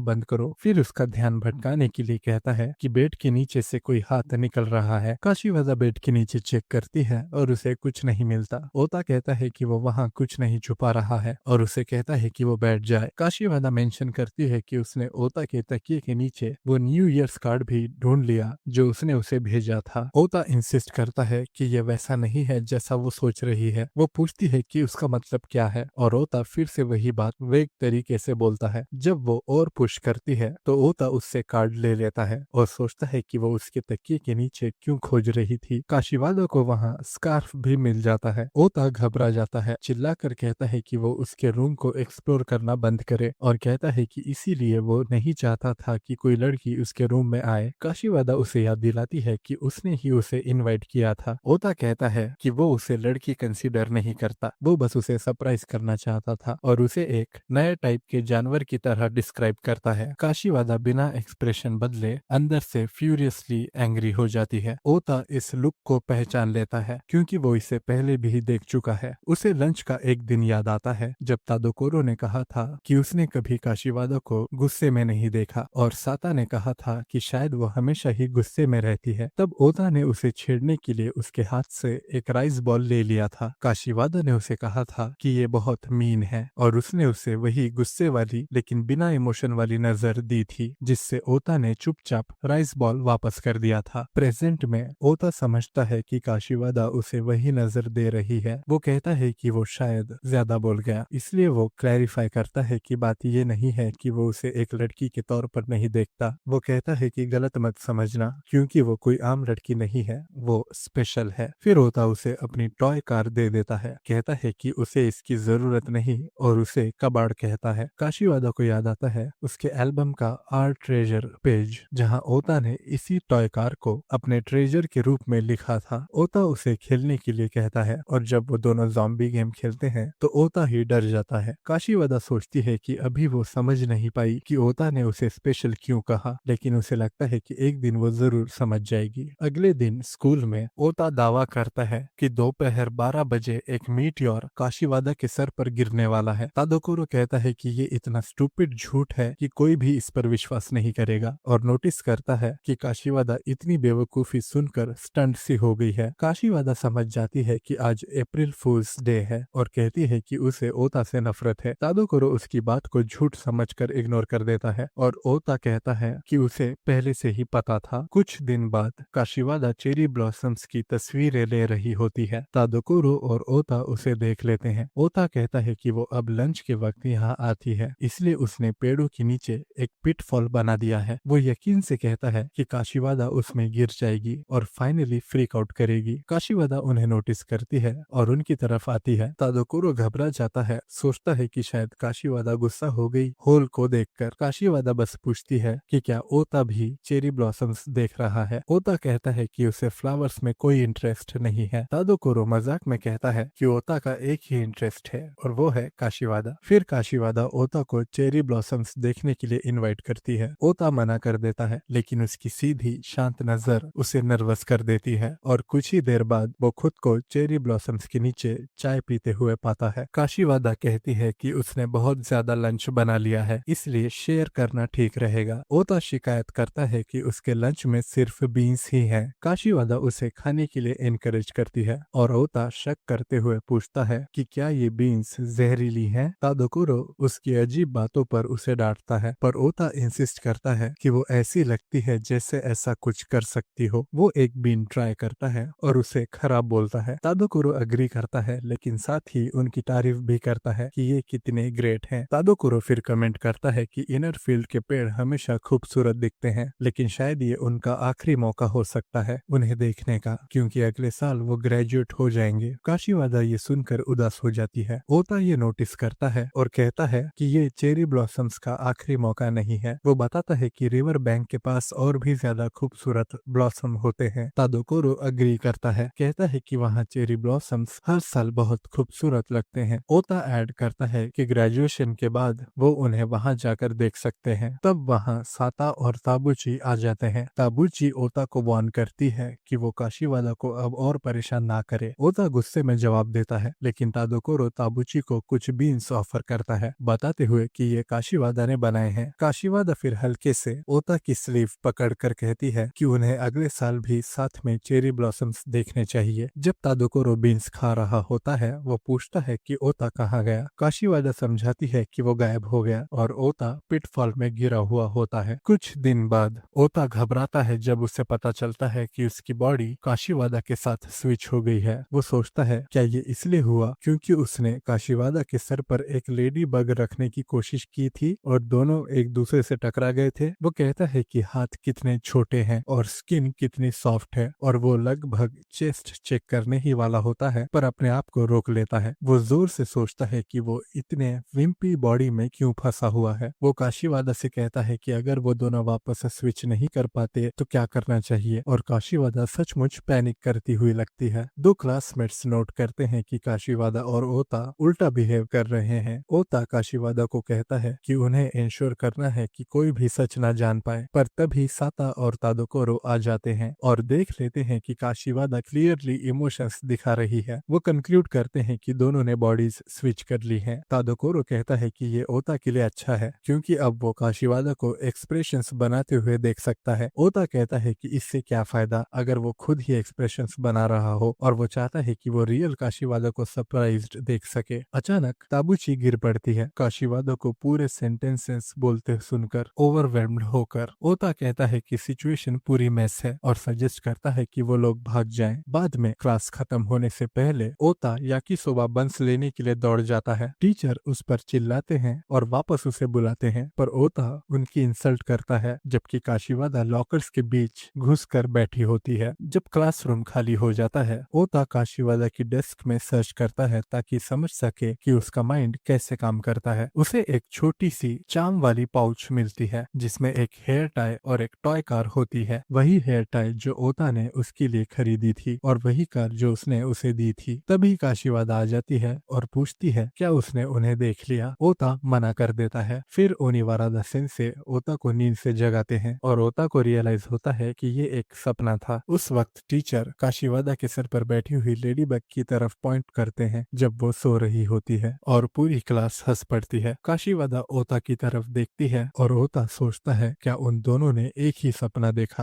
बंद करो। फिर उसका ध्यान भटकाने के लिए कहता है कि बेड के नीचे से कोई हाथ निकल रहा है। काशीवादा बेड के नीचे चेक करती है और उसे कुछ नहीं मिलता। ओता कहता है कि वो वहाँ कुछ नहीं छुपा रहा है और उसे कहता है कि वो बैठ जाए। काशीवादा मेंशन करती है कि उसने ओता के तकिए के नीचे वो न्यू ईयर्स कार्ड भी ढूंढ लिया जो उसने उसे भेजा था। ओता इंसिस्ट करता है कि ये वैसा नहीं है जैसा वो सोच रही है। वो पूछती है कि उसका मतलब क्या है और ओता फिर से वही बात वेग तरीके से बोलता है। जब वो और पुश करती है तो ओता उससे कार्ड ले लेता है और सोचता है कि वो उसके तकिए के नीचे क्यों खोज रही थी। काशीवादा को वहाँ स्कार्फ भी मिल जाता है। ओता घबरा जाता है, चिल्लाकर कहता है कि वो उसके रूम को एक्सप्लोर करना बंद करे और कहता है कि इसीलिए वो नहीं चाहता था कि कोई लड़की उसके रूम में आए। काशीवादा उसे याद दिलाती है कि उसने ही उसे इनवाइट किया था। ओता कहता है कि वो उसे लड़की कंसीडर नहीं करता, वो बस उसे सरप्राइज करना चाहता था और उसे एक नए टाइप के जानवर की तरह डिस्क्राइब करता है। काशीवादा बिना एक्सप्रेशन बदले अंदर से फ्यूरियसली एंग्री हो जाती है। ओता इस लुक को पहचान लेता है क्योंकि वो इसे पहले भी देख चुका है। उसे लंच का एक दिन याद आता है जब तादोकोरो ने कहा था कि उसने कभी काशीवादा को गुस्से में नहीं देखा और साता ने कहा था कि शायद वो हमेशा ही गुस्से में रहती है। तब ओता ने उसे छेड़ने के लिए उसके हाथ से एक राइस बॉल ले लिया था। काशीवादा ने उसे कहा था कि ये बहुत मीन है और उसने उसे वही गुस्से वाली लेकिन बिना इमोशन वाली नजर दी थी जिससे ओता ने चुपचाप राइस बॉल वापस कर दिया था। प्रेजेंट में ओता समझता है कि काशीवादा उसे वही नजर दे रही है। वो कहता है कि वो शायद ज्यादा बोल गया, इसलिए वो क्लैरिफाई करता है कि बात ये नहीं है कि वो उसे एक लड़की के तौर पर नहीं देखता। वो कहता है कि गलत मत समझना क्योंकि वो कोई आम लड़की नहीं है, वो स्पेशल है। फिर ओता उसे अपनी टॉय कार दे देता है, कहता है कि उसे इसकी जरूरत नहीं और उसे कबाड़ कहता है। काशीवादा को याद आता है उसके एल्बम का आर्ट ट्रेजर पेज जहां ओता ने इसी टॉय कार को अपने ट्रेजर के रूप में लिखा था। ओता उसे खेलने के लिए कहता है और जब वो दोनों ज़ॉम्बी गेम खेलते हैं तो ओता ही डर जाता है। काशीवादा सोचती है कि अभी वो समझ नहीं पाई कि ओता ने उसे स्पेशल क्यों कहा, लेकिन उसे लगता है कि एक दिन वो जरूर समझ जाएगी। अगले दिन स्कूल में ओता दावा करता है कि दोपहर 12 बजे एक मीटियोर काशीवादा के सर पर गिरने वाला है। तादोकोरो कहता है कि ये इतना स्टूपिड झूठ है कि कोई भी इस पर विश्वास नहीं करेगा और नोटिस करता है कि काशीवादा इतनी बेवकूफी सुनकर स्टंट सी हो गई है। काशीवादा समझ जाती है कि आज अप्रैल फूल्स डे है और कहती है कि उसे ओता से नफरत है। तादोकोरो उसकी बात को झूठ समझकर इग्नोर कर देता है और ओता कहता है कि उसे पहले से ही पता था। कुछ कुछ दिन बाद काशिवादा चेरी ब्लॉसम्स की तस्वीरें ले रही होती है। तादोकोरो और ओता उसे देख लेते हैं। ओता कहता है कि वो अब लंच के वक्त यहाँ आती है, इसलिए उसने पेड़ों के नीचे एक पिटफॉल बना दिया है। वो यकीन से कहता है कि काशिवादा उसमें गिर जाएगी और फाइनली फ्रीक आउट करेगी। काशिवादा उन्हें नोटिस करती है और उनकी तरफ आती है। तादोकोरो घबरा जाता है, सोचता है कि शायद काशिवादा गुस्सा हो गई होल को देखकर। काशिवादा बस पूछती है कि क्या ओता भी चेरी ब्लॉसम्स देख रहा है। ओता कहता है कि उसे फ्लावर्स में कोई इंटरेस्ट नहीं है। तादोकोरो मजाक में कहता है कि ओता का एक ही इंटरेस्ट है और वो है काशिवादा। फिर काशिवादा ओता को चेरी ब्लॉसम्स देखने के लिए इनवाइट करती है। ओता मना कर देता है, लेकिन उसकी सीधी शांत नजर उसे नर्वस कर देती है और कुछ ही देर बाद वो खुद को चेरी ब्लॉसम्स के नीचे चाय पीते हुए पाता है। काशिवादा कहती है कि उसने बहुत ज्यादा लंच बना लिया है, इसलिए शेयर करना ठीक रहेगा। ओता शिकायत करता है कि उसके लंच में सिर्फ बीन्स ही हैं। काशिवादा उसे खाने के लिए एनकरेज करती है और ओता शक करते हुए पूछता है कि क्या ये बीन्स जहरीली हैं। तादोकोरो उसकी अजीब बातों पर उसे डांटता है, पर ओता इंसिस्ट करता है कि वो ऐसी लगती है जैसे ऐसा कुछ कर सकती हो। वो एक बीन ट्राई करता है और उसे खराब बोलता है। तादोकोरो अग्री करता है, लेकिन साथ ही उनकी तारीफ भी करता है कि ये कितने ग्रेट हैं। तादोकोरो फिर कमेंट करता है कि इनर फील्ड के पेड़ हमेशा खूबसूरत दिखते हैं, लेकिन शायद ये उनका आखिरी मौका हो सकता है उन्हें देखने का, क्योंकि अगले साल वो ग्रेजुएट हो जाएंगे। काशिवादा ये सुनकर उदास हो जाती है। ओता ये नोटिस करता है और कहता है कि ये चेरी ब्लॉसम्स का आखिरी मौका नहीं है। वो बताता है कि रिवर बैंक के पास और भी ज्यादा खूबसूरत ब्लॉसम होते हैं। तादोकोरो अग्री करता है, कहता है कि वहाँ चेरी ब्लॉसम्स हर साल बहुत खूबसूरत लगते हैं। ओता ऐड करता है कि ग्रेजुएशन के बाद वो उन्हें वहाँ जाकर देख सकते हैं। तब वहाँ साता और ताबुची आ जाते हैं। ताबुची ओता को वार्न करती है कि वो काशिवादा को अब और परेशान ना करे। ओता गुस्से में जवाब देता है, लेकिन तादोकोरो ताबुची को कुछ बीन्स ऑफर करता है, बताते हुए कि ये काशिवादा ने बनाए हैं। काशिवादा फिर हल्के से ओता की स्लीव पकड़कर कहती है कि उन्हें अगले साल भी साथ में चेरी ब्लॉसम्स देखने चाहिए। जब तादोकोरो बीन्स खा रहा होता है, वो पूछता है कि ओता कहाँ गया। काशिवादा समझाती है कि वो गायब हो गया और ओता पिटफॉल में गिरा हुआ होता है। कुछ दिन बाद ओता घबराता है जब उसे पता चलता है कि उसकी बॉडी काशिवादा के साथ स्विच हो गई है। वो सोचता है क्या ये इसलिए हुआ क्योंकि उसने काशिवादा के सर पर एक लेडी बग रखने की कोशिश की थी और दोनों एक दूसरे से टकरा गए थे। वो कहता है कि हाथ कितने छोटे हैं और स्किन कितनी सॉफ्ट है, और वो लगभग चेस्ट चेक करने ही वाला होता है, पर अपने आप को रोक लेता है। वो जोर से सोचता है कि वो इतने विम्पी बॉडी में क्यों फंसा हुआ है। वो काशिवादा से कहता है कि अगर वो दोनों वापस स्विच नहीं कर पाते तो क्या करना चाहिए, और काशिवादा सचमुच पैनिक करती हुई लगती है। दो क्लासमेट्स नोट करते हैं कि काशिवादा और ओता उल्टा बिहेव कर रहे हैं। ओता काशिवादा को कहता है कि उन्हें इंश्योर करना है कि कोई भी सच ना जान पाए, पर तभी साता और तादोकोरो आ जाते हैं और देख लेते हैं कि काशिवादा क्लियरली इमोशंस दिखा रही है। वो कंक्लूड करते हैं कि दोनों ने बॉडीज स्विच कर ली हैं। तादोकोरो कहता है कि ये ओता के लिए अच्छा है, क्योंकि अब वो काशिवादा को एक्सप्रेशंस बनाते हुए देख सकता है। ओता कहता है कि इससे क्या फायदा अगर वो खुद ही एक्सप्रेशंस बना रहा हो, और वो चाहता है कि वो रियल काशिवादा को सरप्राइज्ड देख सके। अचानक ताबुची गिर पड़ती है, काशिवादा को पूरे सेंटेंसेस बोलते सुनकर ओवरवेल्म्ड होकर। ओता कहता है कि सिचुएशन पूरी मेस है और सजेस्ट करता है कि वो लोग भाग जाएं। बाद में क्लास खत्म होने से पहले ओता याकिसोबा बंस लेने के लिए दौड़ जाता है। टीचर उस पर चिल्लाते हैं और वापस उसे बुलाते हैं, पर ओता उनकी इंसल्ट करता है, जबकि काशिवादा लॉकर्स के बीच घुसकर बैठी होती है। जब क्लासरूम खाली हो जाता है, ओता काशिवादा की डेस्क में सर्च करता है ताकि समझ सके कि उसका माइंड कैसे काम करता है। उसे एक छोटी सी चार्म वाली पाउच मिलती है जिसमें एक हेयर टाई और एक टॉय कार होती है। वही हेयर टाई जो ओता ने उसके लिए खरीदी थी और वही कार जो उसने उसे दी थी। तभी काशिवादा आ जाती है और पूछती है क्या उसने उन्हें देख लिया। ओता मना कर देता है। फिर ओनिवारादा सेंसे ओता को नींद से जगाते हैं और ओता को रियलाइज होता है कि ये एक सपना था। उस वक्त टीचर काशिवादा के सर पर बैठी हुई लेडी बग की तरफ पॉइंट करते हैं जब वो सो रही होती है, और पूरी क्लास हंस पड़ती है। काशिवादा ओता की तरफ देखती है और ओता सोचता है क्या उन दोनों ने एक ही सपना देखा।